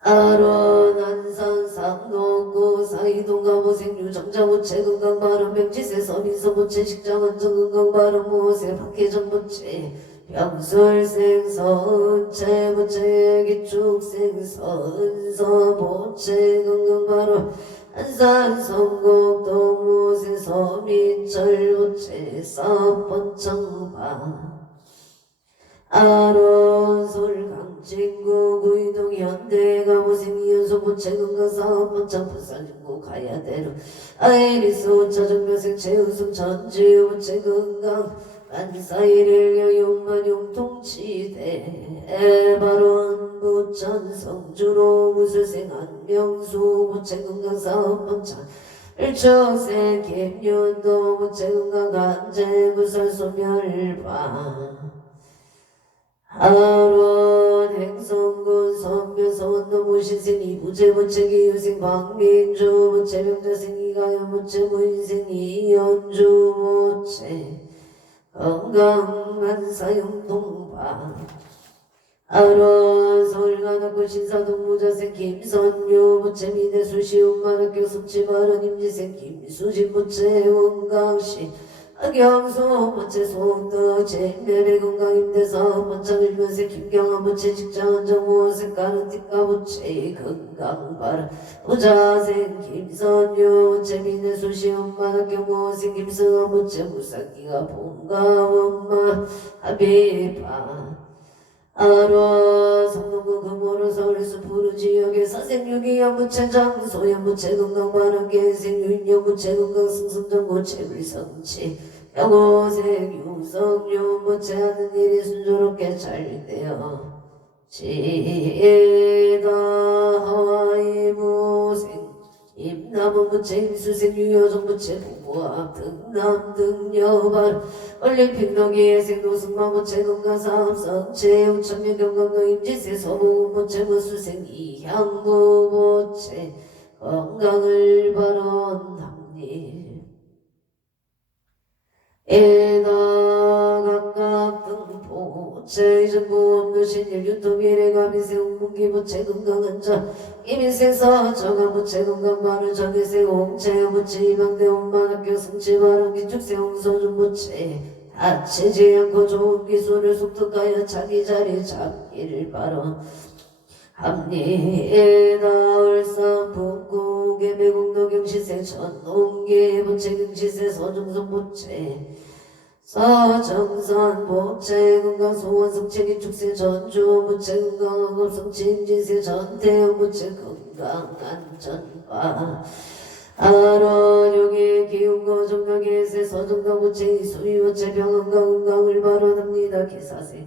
아론 안산 상동구 사이동가 보생유 정자 부채 건강 바로 명지세 서민서 부채 식장 원정 건강 바로 무세 박혜정 부채 병설생 선체 부채 기축생 선서 부채 건강 바로 안산 성곡 동무세 서민철 부채 사번청바 아론 서울 강진구 구이동 현대가 무생이연소 부채 건강 사번청 부산진구 가야대로 아이리스 오차 정묘생 최우승 전지우 부채 건강 안사이렐려 용만 용통치대 에바론 부천 성주로 무술생 안명수 부채 건강 사번청 일청생 김윤도 부채 건강 간제 구설 소멸바 아론 행성군 선묘서 원노무신생 이부채 부채기 유생 박민주 부채 병자생 이가연 부채 무인생 이연주 부채 건강만사용동바 아론 서울관악구 신사동 무자생 김선유 부채 미대 수시운관학교 섭지바른 임지생 김수진 부채 원강시 경수 부채 송도 제매매 건강임대사 번창 일면생 김경환 부채 직장 정무원생 가르티카 부채 건강바른 부자생 김선유 부채 미대 수시운관학교 무원생 김승환 부채 무사기가 본가원마 하비파 아론 성동구 금호로 서울에서 푸르지역의 사생유기연 부채 장소연 부채 건강바른 개생 윤영 부채 건강 승승전 부채 불성치 영호생 유성윤 부채 하는 일이 순조롭게 잘 되어 지다 하와이 무생 임남은 부채 임수생 유여정 부채 부부합 등남 등여발 올림픽 노기의 생도승마 부채 건강사업성체 우천면 경강도 임지세 서보군 부채 무수생 이향부 부채 건강을 발언합니다. 에다 각각 등포채 정보 없는 신일 유토미래가 미생 문기 부채 건강한 자 이민생사 정한 부채 건강 바른 정의생 옹채 부채 이방대 온만학교 성치 바른 기축생 홍소준 부채 다치지 않고 좋은 기술을 속득하여 자기 자리 잡기를 바라 합리에다 울산 북구 개배공도 경시세 전농계 부채 경시세 서중성 부채 서정산 부채 건강 소원 성체 기축세 전주 부채 건강학업 성체 임지세 전태영 부채 건강 안전바 아론 여기 기운거 정각의세 서정가 부채 이수위 부채 병원가 건강을 발언합니다. 기사세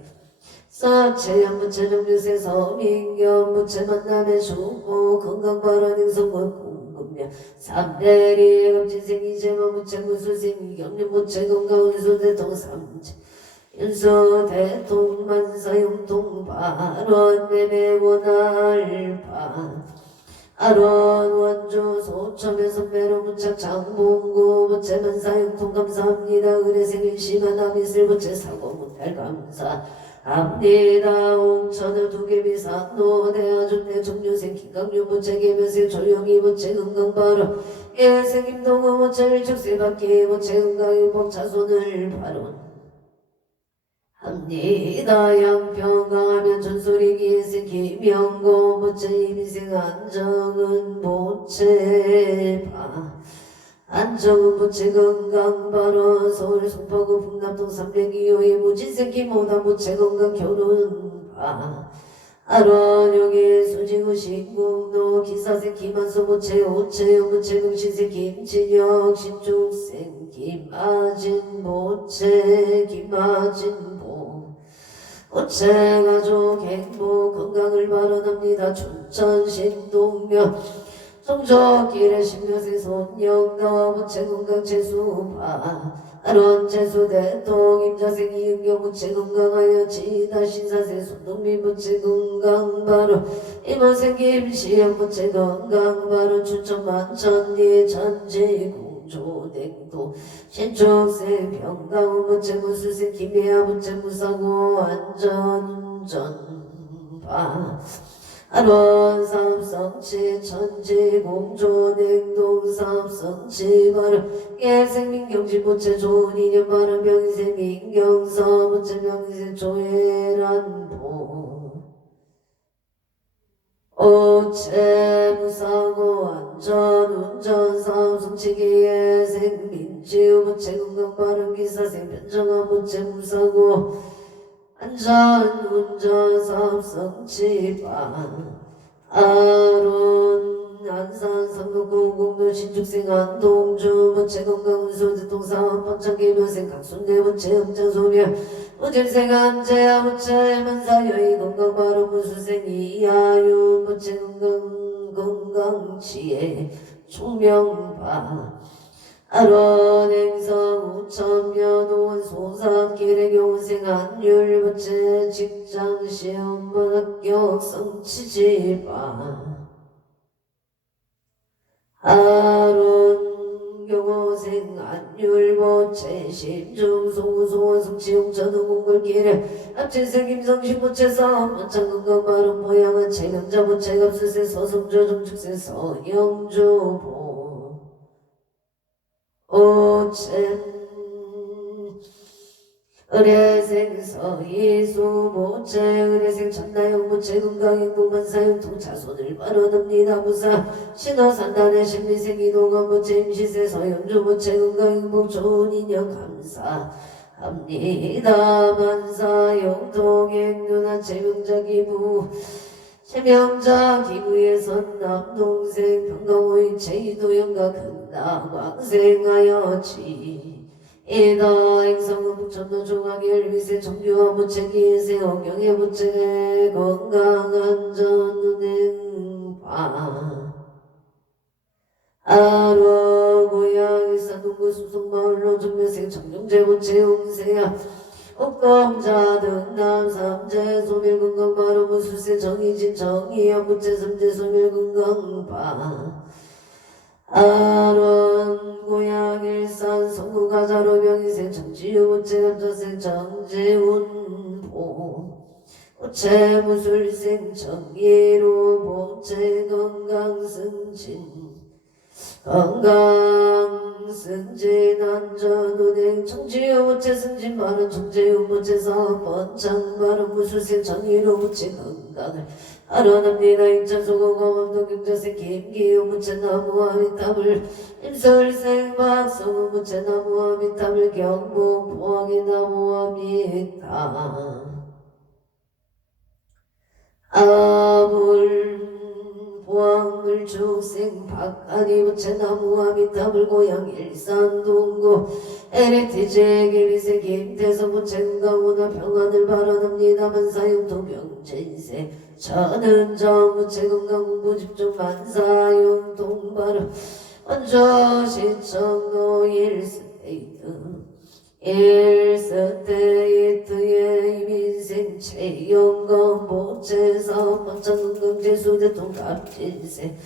서채연 부채 정류세 서민경 부채 만남의 주고 건강발언 행성과 궁금량 삼대리 갑진생 이재만 부채 무술생 이경련 부채 건강운수 대통 삼채 윤수 대통 만사용통 발언 매매원알파 아론 원주 소첨의 선배로 부착 장봉구 부채 만사용통 감사합니다. 의뢰생 일심한 아미슬 부채 사고 문달 감사 합니다. 옹천의 두개비사 노대아준대 종류생 김강류 부채 개면생 조영희 부채 건강바로 예생 김동호 부채 일축세 밖에 부채 건강유법 자손을 발언 합니다. 양평강하면 전소리 기생 김영고 부채 이민생 안정은 부채파 안정은 부채 건강발언 서울 송파구 풍남동 302호의 무진생 김호담 부채 건강 결혼파 아론 여기 수지구 신궁도 기사생 김한수 부채 오채영 부채 금신생 김진혁 신중생 김아진 부채 김아진보 부채 가족 행복 건강을 발언합니다. 춘천 신동면 성적길에 신묘생 손영도 부채 건강 재수파 아론 재수 대통 임자생 이은경 부채 건강하여 지다 신사생 손동민 부채 건강 바로 임원생 김시영 부채 건강 바로 춘천 만천리 천지궁 공조냉도 신축세 병가우 부채 무술세 김해야 부채 무사고 안전운전바 안원삼성치 천지공조냉동삼성치 바람 예생민경지부채 좋은인연 바람 병인세 민경서 부채 병인세 조해란보 오체무사고 안전운전삼성치기예 생민지우 부채 건강바람 기사생 변정한 부채 무사고 안전운전삼성치반 아론 안산성북공공도 신축생 안동주 부채 건강운수 대통사업 번창기묘생 강순대 부채 흑장소멸 우질생 안재야 부채 만사여의 건강바로 무수생 이하유 부채 건강치에 총명바 아론행성 우천면원 소산기래경생 안율부채 직장시험번 합격 성취지바 아론경호생 안율부채 심중소소원 성취용천후공걸기래 합체생 김성신부채서 번창건강바른 모양은 체경자부채 갑수세 서성조정축세 서영주보 오천 의뢰생 서희수보채 의뢰생 천나영부채 건강행복만사용 통차손을 발언합니다 부사 신호산단의 심리생 이동원부채 임시세 서영주부채 건강행복 좋은인연 감사합니다 만사용 동행누나 채명자기부 채명자 기부에선 남동생 평강호의 제이도영과 근다광생하여지 이다 행성은 북천도 중앙일비세 정규와 부채기에세 억경의 부채 건강안전운행바 아로 고향일산 동구 숲속마을로 정면생 정경제 부채 웅세야 옥검자 등남 삼재 소멸건강바로 무술세 정의진 정의야 부채 삼재 소멸건강바 아론 고향일산 성구가자로 병이생 정지유 부채 감자생 정재운보 부채 무술생 정의로 부채 건강승진 건강승진 안전운행 청지유 부채 승진 바른 청지유 부채 사업 번창 바른 무술생 정의로 부채 건강을 알아납니다. 인천소고검암도 경자생 김기유 부채 나무와 미탑을 임설생 박성우 부채 나무와 미탑을 경복 포항이 나무와 미탑 아물 포항을 축생 박하니 부채 나무와 미탑을 고향 일산 동구 LTJ 개비세 김태서 부채 건강운하 평안을 바라납니다. 만사용 동병진세 천은정 부채 건강 공부 집중 만사용 동바로 원조 시청로 일스테이트의 이민생 채용건 보채사업 번창건강재수 대통합진세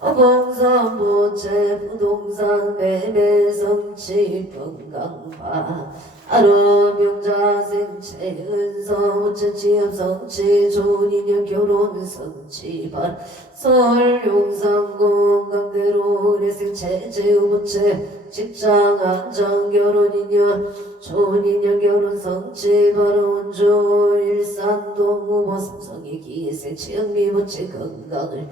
어공선 보채 부동산 매매 성취 건강바 아로명자생 채은서 보채 취업 성취 좋은 인연 결혼 성취반 서울 용산 건강대로 의뢰생 채재우 보채 직장 안정 결혼 인연 좋은 인연 결혼 성취 바로 원조 일산 동우보 삼성의 기생 최영미 보채 건강을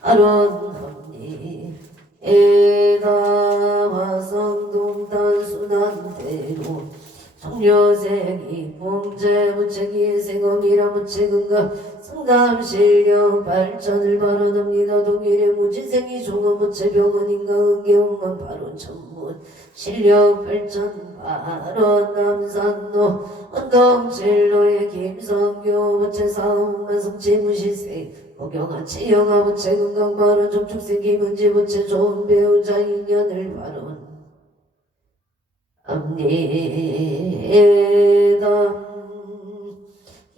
아론합니 에다 화성 동탄 순환대로 청려생이 봉제 부채기의 생업이라 부채근가 성담실력 발전을 발언합니다. 동일의 무진생이 종업 부채병원인가 은계홍만 바로 전문 실력 발전 발언 남산로 언덕진로의 김성교 부채사업만 성취 무시생 고경아 채영아 부채 건강 발언 정축생 김은지 부채 좋은 배우자 인연을 발언 압니담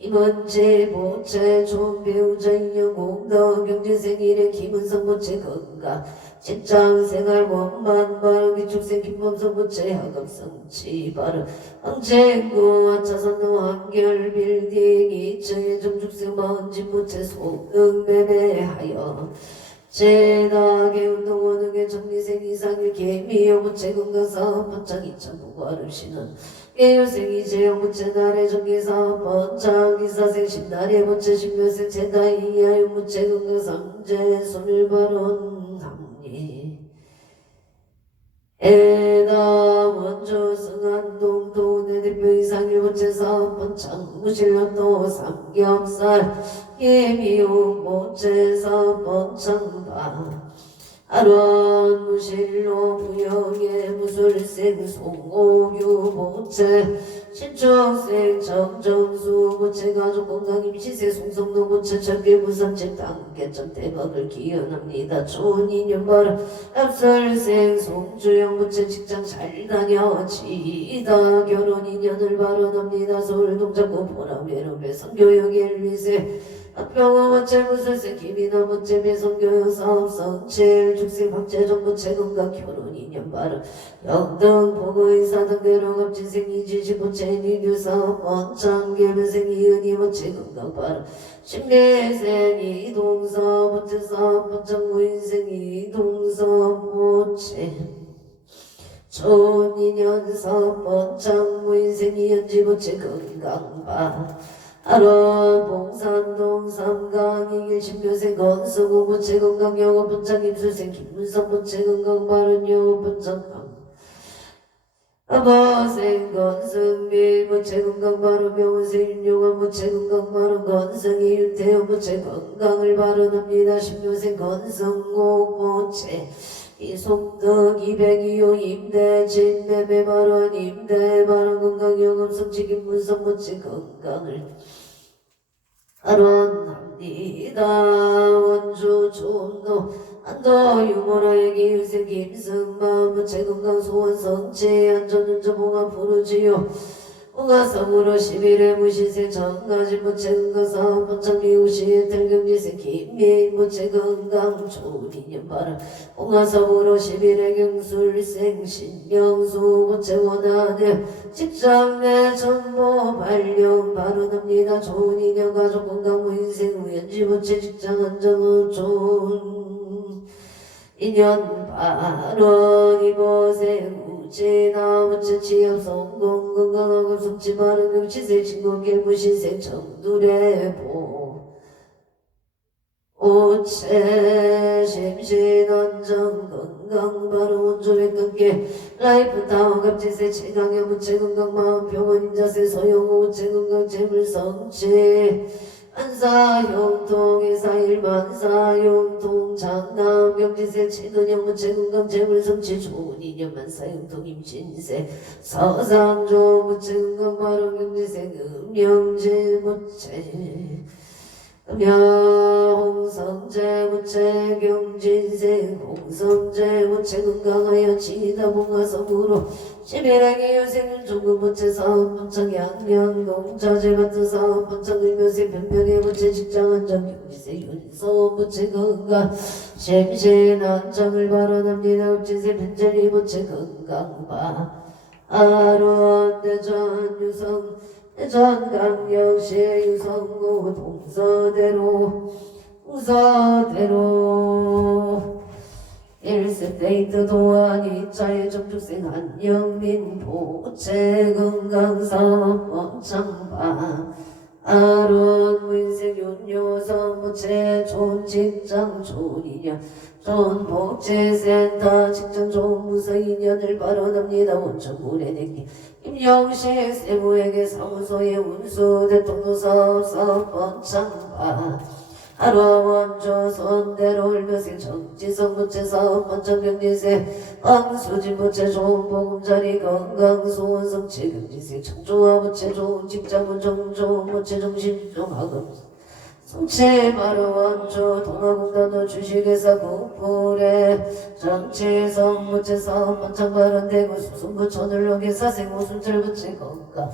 이번째 보채 총배우자 인연공덕 경제생일의 김은성 보채 건강 직장생활 원만 바르기 축생 김범성 보채 하갑성치 바르 황제구 아차선도 한결 빌딩 이층의 정축생 마흔진 보채 소등 매매하여 제나게 운동원흥의 정리생 이상일 개미여 보채 건강사업 번창 이천부고 아름씨는 개요생이 제영부채 날의 정기사업 번창 기사생 신날의 보채 신묘생 제다이 이하유 부채 건강삼재 소멸발언 합리 에나 원조 승한동 도내 대표 이상일 보채 사업 번창 무실로또 삼겹살 예미용 보채 사업 번창바 아론 무실로 부영의 무술생 송오규 보채 신축생 정정수 보채 가족건강 임시세 송성동 보채 철길 부산집 당개점 대박을 기원합니다. 좋은 인연 바라 앞설생 송주영 보채 직장 잘 다녀지다 결혼 인연을 발언합니다. 서울 동작구 보라매름의 성교육 엘비세 학병원 보채 무술생 김이나 보채 배성교육 사업성칠 축생 박재정 보채 건강 결혼 인연 바라 영등 보고의사 등대로 갑진생 이지시 보채 니뉴사업 번창 개변생 이은희 보채 건강 바라 신매생 이동서 보채 사업 번창 무인생 이동서 보채 좋은 인연 사업 번창 무인생 이은지 보채 건강 바라 아론 봉산동 삼강 이길 신묘생 건수구 보채 건강 영업 번창 임술생 김문성 보채 건강 바른 영업 번창 아버생 건승밀 보채 건강 바른 명은생 윤용환 보채 건강 바른 건승이 윤태현 보채 건강을 바른합니다. 신묘생 건승옥 보채 이송덕 202호 임대진 매매 발언 임대 발언 건강 영업 성취 김문성 보채 건강을 발언합니다. 원주 종로 안도 유모라의 기유생 김승만 부채 건강 소원 성취 안전운전 봉합 부르지요 홍화성으로 11회 무신생 정가진 부채 건강 사업 번창 미우시의 텔경지생 김민 부채 건강 좋은 인연 바라 홍화성으로 11회 경술생 신명수 부채 원하네 직장 내 정보 발령 발언합니다. 좋은 인연 가족 건강 무인생 우연지 부채 직장 안정은 좋은 인연 발언 이보생 우체나 부채 취업 성공 건강하고 성취 바른 경치생 신곡계 무신생 정두례보 오체 심신안정 건강 바른 원조의 관계 라이프 타워 갑진생 최강의 부채 건강 마음병원 인자세 소영호 부채 건강 재물 성취 안사형통 이사일 만사형통 장남 경지세 최근형 부채 건강 재물 성취 좋은 인연 만사형통 임신세 서상조 부채 건강 바른 경지세 음영재 부채 홍성재 부채 경진생 홍성재 부채 건강하여 지다 봉화성으로 11회 기유생 중국 부채 사업 번창 양명 농자재 같은 사업 번창 의묘생 변변의 부채 직장 안정 경지생 윤서 부채 건강 심신 안정을 발언합니다. up진생 변전이 부채 건강바 아론 대전 유성 대전 강력시 유성고 동서대로 일스테이트 도안 이차의 정축생 한영민 보채 건강사업 번창바 아론 무인생 윤요선 부채 좋은 직장 좋은 인연 좋은 복지센터 직장 좋은 부서 인연을 발언합니다. 원천물의 내기 김영식 세무에게 사무소의 운수 대통령 사업 번창바 하루원 조선대로 울면생 정지성 부채 사업 번창 경지세 황수진 부채 좋은 보금자리 건강 소원 성취 경지세 청조화 부채 좋은 직장은 정조 부채 정신 종학금 성취 바로 원조 동아공단도 주식회사 국불에 정치성 부채 사업 번창 발언되고 수승부 천을록의 사생 오순철 부채 건강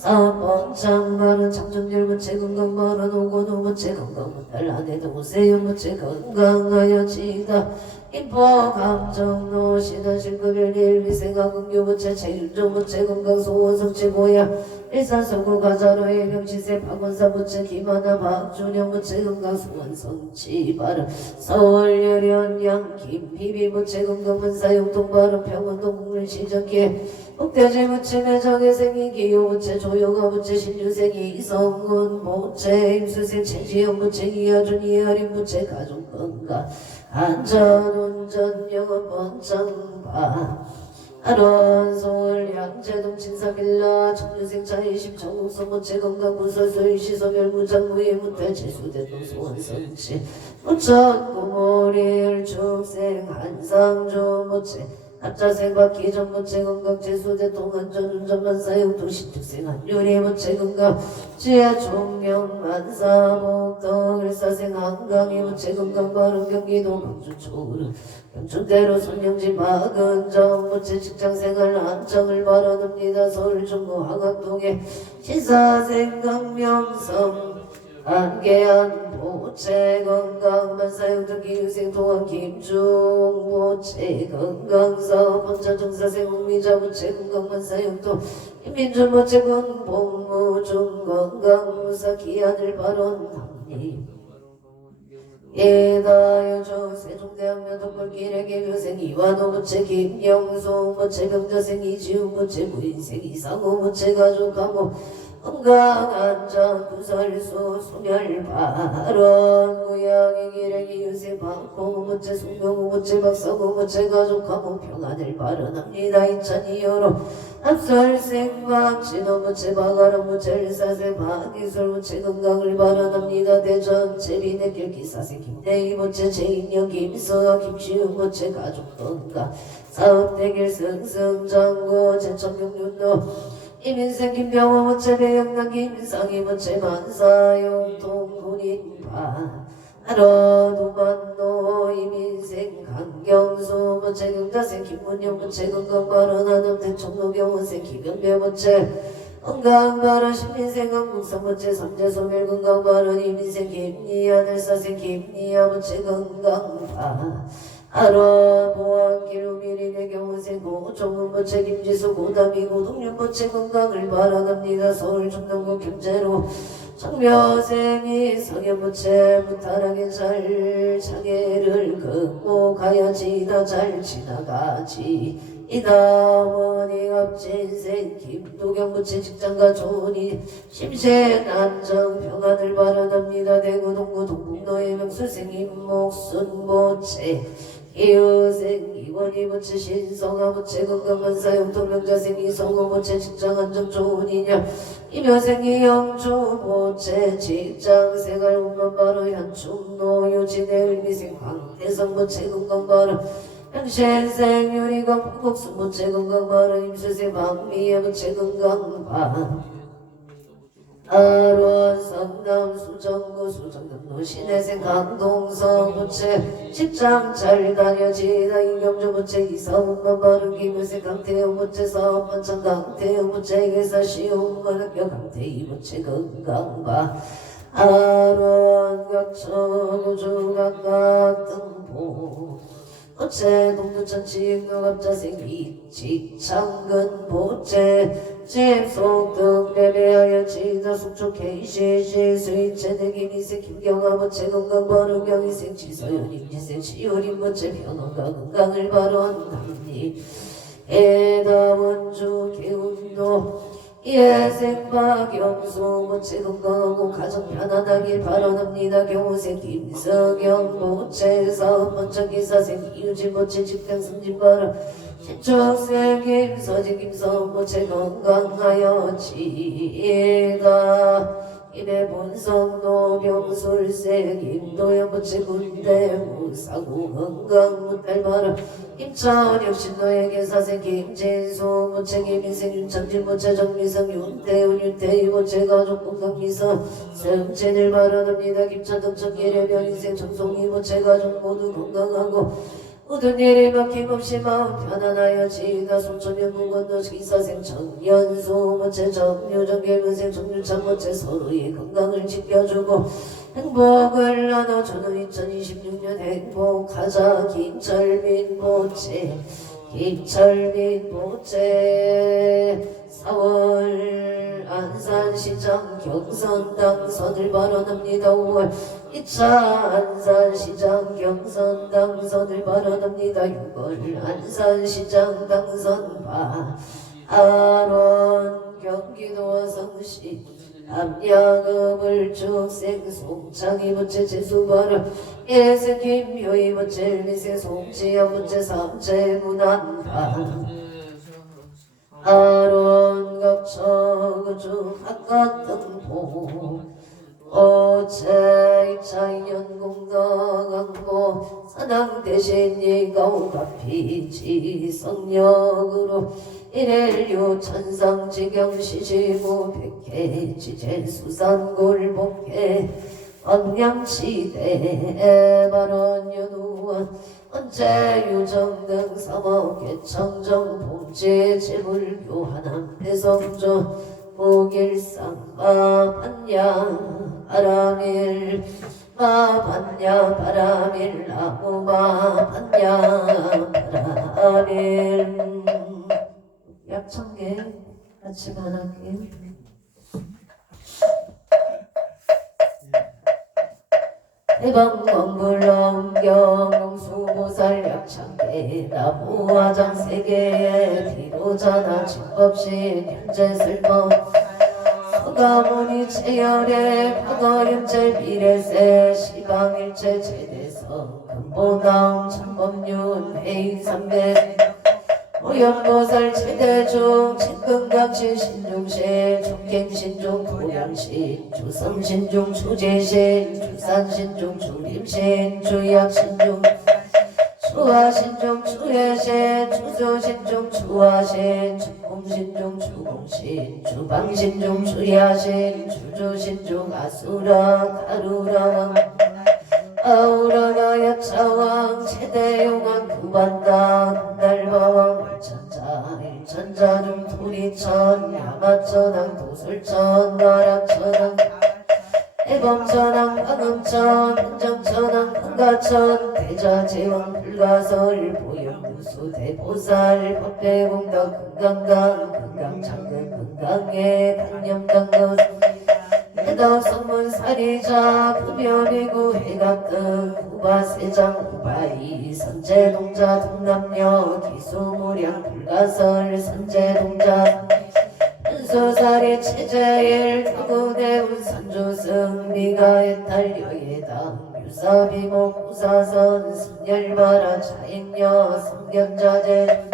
사번장 바른 장정열 무채 건강 바른 오고노 무채 건강 무달 안에도 오세요 무채 건강하여 지다 인포 감정 노시다 실급일 일위생각 긍교 무채 체일조 무채 건강 소원성체 고야 일산성고 가자로의 명치세 박원사 무채 기만하 박준영 무채 건강 소원성치 바른 서울여련 양김 비비 무채 건강 문사용동 바른 평원동 국물시정기 흑대지 무채 매정의 생이 기호 무채 조용화 무채 신유생이 이성군 무채 임수생 최지영 무채 이하준 이하린 무채 가족건강 안전운전 영업 번창바 아론 서울 양재동 진사빌라 청유생 차이십 정국서 무채 건강 무설소일 시소멸 무장무예 무탈 재수대동 소원성치 무천 고모리을 축생 한상조 무채 합자생 박기정 무채 건강 재수대 동안전 운전만 사용 도시특생 한유리 무채 건강 지하 총명 만사복덕 일사생 한강이 무채 건강 바른 경기도 광주 초르 경춘대로 손영지 박은정 무채 직장생활 안정을 바라옵니다. 서울 중구 화각동에 신사생 강명성 안개한 보채 건강 만사용등 기유생 동안 김중 보채 건강사업 본차정사생 홍미자 보채 건강 만사용도 김민준 보채 군복무중 건강무사 기한을 발언합니다. 예다여조 세종대학교 독불길의 개교생 이완호 부채 김영수 부채 경자생 이지훈 부채 부인생 이상호 부채 가족하고 건강안전 구설수 소멸발언 고양이 기레기 유세 방콩 부채 송병우 부채 박사고 부채 가족하고 평안을 발언합니다. 2002년으로 합설생박 진호 부채 박아람 부채 일사세 박기술 부채 건강을 발언합니다. 대전 제비네 길기사세 김대희 부채 제인영 김서아 김시훈 부채 가족 건강 사업대길 승승장고 제천경륜도 이민생 김병호 부채 배영남 김상희 부채 만사용 동군인파 아러두만노 이민생 강경수 부채 경자생 김문영 부채 건강발언하는 대청노경원생 김영배 부채 건강발언 신민생 한국성 부채 삼재소멸 건강발언 이민생 김리아 늘사생 김리아 부채 건강파 아론 보안길 우미린의 경우생 고종훈 부채 김지수 고담이 고동윤 부채 건강을 바라갑니다. 서울 중동구 김제로 정묘생이 성현 부채 무탈하게 잘 장애를 극복하여지다 잘 지나가지 이다원이 업진생 김도경 부채 직장가 좋으니 심생 안정 평안을 바라답니다. 대구 동구 동북로의 명수생 임목순 부채 이효생 이원희 부채 신성아 부채 건강만사 영통명자생 이성호 부채 직장안정 좋으니냐 이묘생 이영주 부채 직장생활 운만바로 현충노 유진의 을미생 황태성 부채 건강바로 현신생 유리광 풍국수 부채 건강바로 임수생 박미애 부채 건강바 아론 성남 수정구 수정남로 신혜생 강동성 부채 직장 잘 다녀지다 이경주 부채 이사원만 바른 김효생 강태영 부채 사업반찬 강태영 부채 회사 시험관 학교 강태희 부채 건강바 아론 각천 우주각각 등보 부채 동두천 지역노갑자생 이지창근 부채 집속등 배배하여 지자 속초 KCC 스위체대 김희생 김경아 부채 건강바로 경희생 지서연 임지생 시효린 부채 변호가 건강을 발언합니 에다원주 개운도 예생 박영수 부채 건강하고 가정 편안하길 바라옵니다. 경호생 김석영 부채 사업 번쩍기사생 이유진 부채 직장 승진 바라 신축생 김서진 김성 부채 건강하여 지다 임의 본성도 병술생 임도영 부채 군대 무사고 건강 무탈바라 임천혁 신도에게 사생 김진수 부채 김인생 윤창진 부채 정미성 윤태훈 윤태희 부채 가족 건강미성 승진을 바라옵니다. 김천덕 청계려병 인생 정송이 부채 가족 모두 건강하고 모든 일이 막힘없이 마음 편안하여 지가 송천년 무건도 기사생 청년수 모체 정유정 결근생 정유참 모체 서로의 건강을 지켜주고 행복을 나눠주는 2026년 행복하자. 김철민 모체 김철민 모체 4월 안산시장 경선 당선을 발언합니다. 5월 2차 안산시장 경선 당선을 발언합니다. 6월 안산시장 당선 발언. 경기도와 성시 암야금을 축생 송창희 부채 재수발언. 예생 김효희 부채 미세 송지연 부채 삼재문안 아론 갑처구주 학과등보 어체 이차연공덕왕고 사당 대신 가오가피지 성력으로 일일유 천상지경 시시무 백해 지제수산골 복해 언양치대 발언연우원 언제유정등 사목의 청정 봉제 재물교 하남 배성조 무길상 마반야 바라밀 마반야 바라밀 나무 마반야 바라밀. 약청계 같이 반할게요. 대방광불렁경 수보살 약창계 나무화장 세계에 비로자나 증법신 현재 슬퍼 서가모니 체열에 과거연체 미래세 시방일체 제대성 근보나움 참법륜 해인삼백 오연보살 최대중 책근각신 신중신 중갱신중 도량신 주성신중 주제신 주산신중 주림신 주약신중 주화신중 주해신 주수신중 주화신 주공신중 주공신 주방신중 주야신 주주신중 아수라 가루라왕 아우라가 약차왕 최대용왕 구반당 날바왕 일천자 중 도리천 야마천왕 도술천 나락천왕 해범천왕 방음천 현정천왕 한가천 대자제왕 불가설 보영무수 대보살 법대공덕 금강강 금강장금 금강해 강념당거 해덕 성문사리자 금연이구 해각등 후바세장 후바이 선제동자 동남녀 기수무량 불가설 선제동자 은수사리 체제일 경우대운 선주승 미가의 달려예당 유사비목 구사선 승열바라 차익녀 성견자재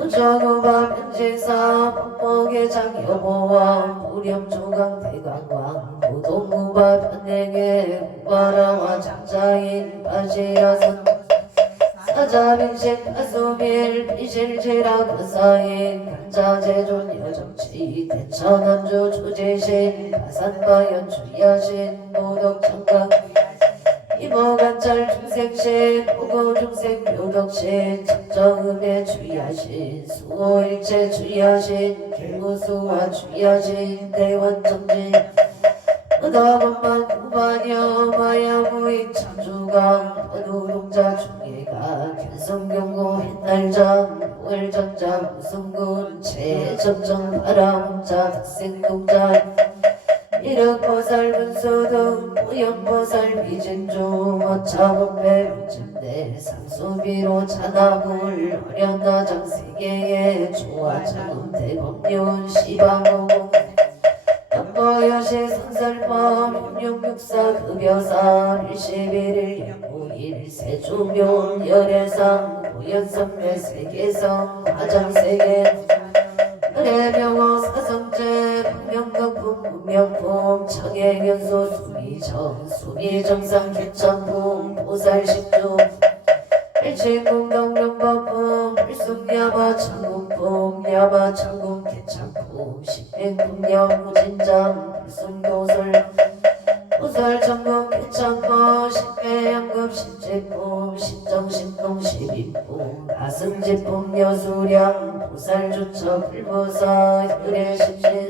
우정우바 편지사 법목의장 여보왕 무렴조강 대강왕 무동우바 편행의 우바라와 장자인 바시라선 사자빙식 파수밀 비실지라 거사인 간자제존 여정치 대천암주 주제신 바산바연 주야신 모덕청강 이모간짤 중생신 보고중생 묘덕신 적정음의 주야신 수호일체 주야신 길무수와 주야신 대원정진 의덕원만 구반여 마야무익 참주강 어두동자 중예가 견성경고 햇날장 월전장 우승군 최정정 바람자 득생동자 일흑보살 분수등 무연보살 비진중 어차법배 무진대 상수비로 차나물 어련나장 세계의 조화차금 대법륜 시방오공 연보여시 선설법 육육사 급여사 11일 양보일 세주묘 열애상 보현선배 세계성 화장세계 은혜명호 사성제 분명덕품 분명품 청해견소 수미정 수미정상 개천품 보살식주 일친공덕명법품 불숙야마 천궁품 야마 천궁 개천품 십행품 영무진장 불순도설 보살천궁 개천품 십배양급 십제 제품 신정신동 12품 가승제품 여수량 보살주처 불보사 혈액신신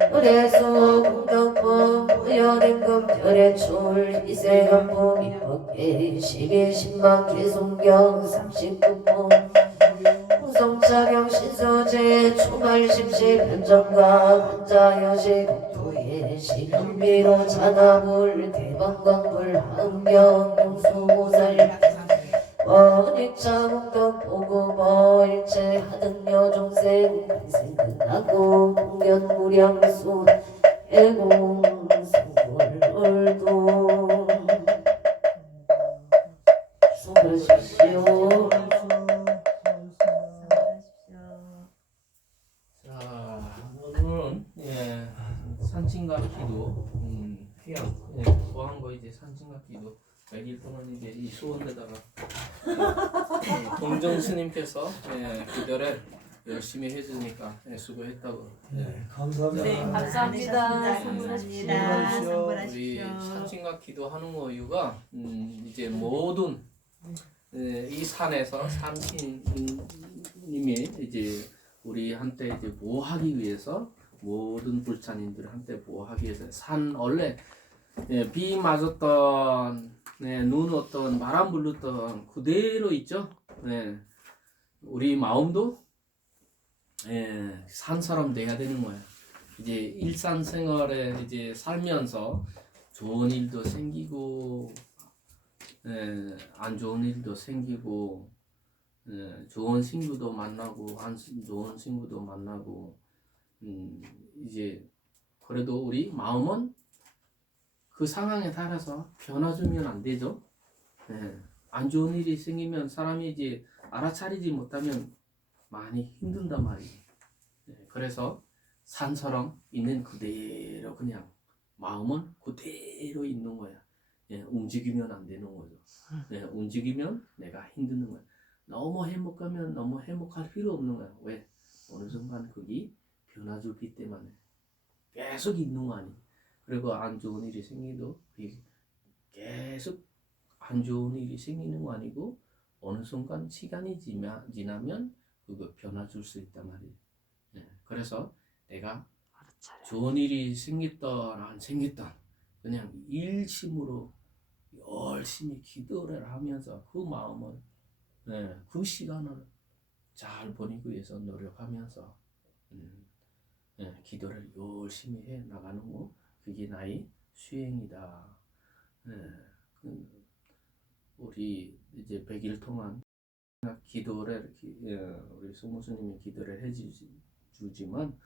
혈액수 공덕품 무연임금 혈액출 이세간품 입법계 시계신방 개송경 39품 성차경 신소재 초발심시 변정과 관자여시 국토의 시금비로 잔화불 대방광불 한경 용수보살 원익차 공덕 보고버 일체 하등여 종생 평생 끝나고 공견무량수 애공 성불울도 수고하십시오. 오늘은 산칭과 기도 휴양 구한 이제 산칭과 기도 100일 동안 이제 이 수원에다가 동정 스님께서 기도를 열심히 해주니까 수고했다고. 감사합니다. 네, 감사합니다. 성불하십시오. 우리 산칭과 기도하는 이유가 이제 모든 이 산에서 산신님이 이제 우리한테 이제 보호하기 위해서 모든 불찬인들한테 보호하기 위해서 산 원래 비 맞았던 눈 왔던 바람 불렀던 그대로 있죠. 우리 마음도 산처럼 돼야 되는 거예요. 이제 일상생활에 이제 살면서 좋은 일도 생기고 안 좋은 일도 생기고 좋은 친구도 만나고 안 좋은 친구도 만나고 이제 그래도 우리 마음은 그 상황에 따라서 변화주면 안 되죠. 안 좋은 일이 생기면 사람이 이제 알아차리지 못하면 많이 힘든단 말이에요. 그래서 산처럼 있는 그대로 그냥 마음은 그대로 있는 거야. 움직이면 안 되는 거죠. 움직이면 내가 힘드는 거야. 너무 행복하면 너무 행복할 필요 없는 거야. 왜? 어느 순간 그게 변화주기 때문에 계속 있는 거 아니야. 그리고 안 좋은 일이 생기도 계속 안 좋은 일이 생기는 거 아니고 어느 순간 시간이 지나면 그거 변화줄 수 있단 말이에요. 그래서 내가 좋은 일이 생겼던 안 생겼던 그냥 일심으로 열심히 기도를 하면서 그 마음을 그 시간을 잘 보내기 위해서 노력하면서 기도를 열심히 해 나가는 거 그게 나의 수행이다. 우리 이제 100일 동안 기도를 우리 송무스님이 기도를 해주지만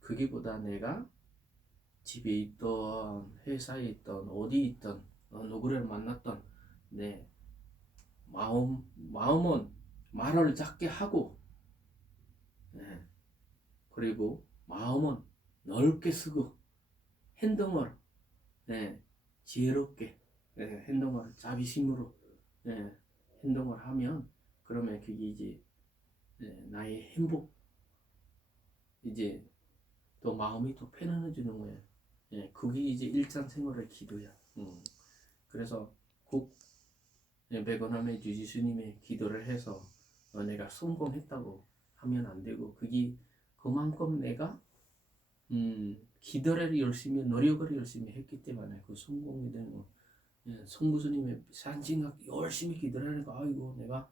그게보다 내가 집에 있던 회사에 있던 어디 있던 누구를 만났던 내 마음은 말을 작게 하고 그리고 마음은 넓게 쓰고 행동을 지혜롭게 행동을 자비심으로 행동을 하면 그러면 그게 이제 나의 행복 이제 또 마음이 또 편안해지는 거예요. 그게 이제 일상생활의 기도야. 그래서 꼭 백원함의 주지스님의 기도를 해서 내가 성공했다고 하면 안 되고 그게 그만큼 내가 기도를 열심히 노력을 열심히 했기 때문에 그 성공이 되는 거. 성부스님의 산신학 열심히 기도를 하니까 아이고 내가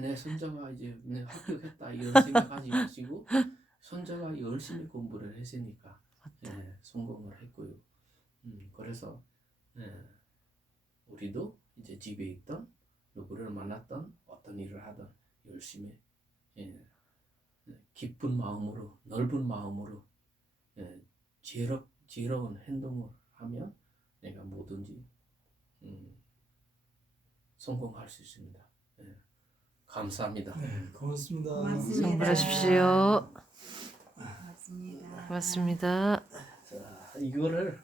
내 손자가 이제 합격했다 이런 생각하지 마시고 손자가 열심히 공부를 했으니까 성공을 했고요. 그래서 우리도 이제 집에 있던 누구를 만났던 어떤 일을 하던 열심히 기쁜 마음으로 넓은 마음으로 지혜로운 행동을 하면 내가 뭐든지 성공할 수 있습니다. 감사합니다. 고맙습니다. 성불하십시오. 고맙습니다. 고맙습니다. 자, 이거를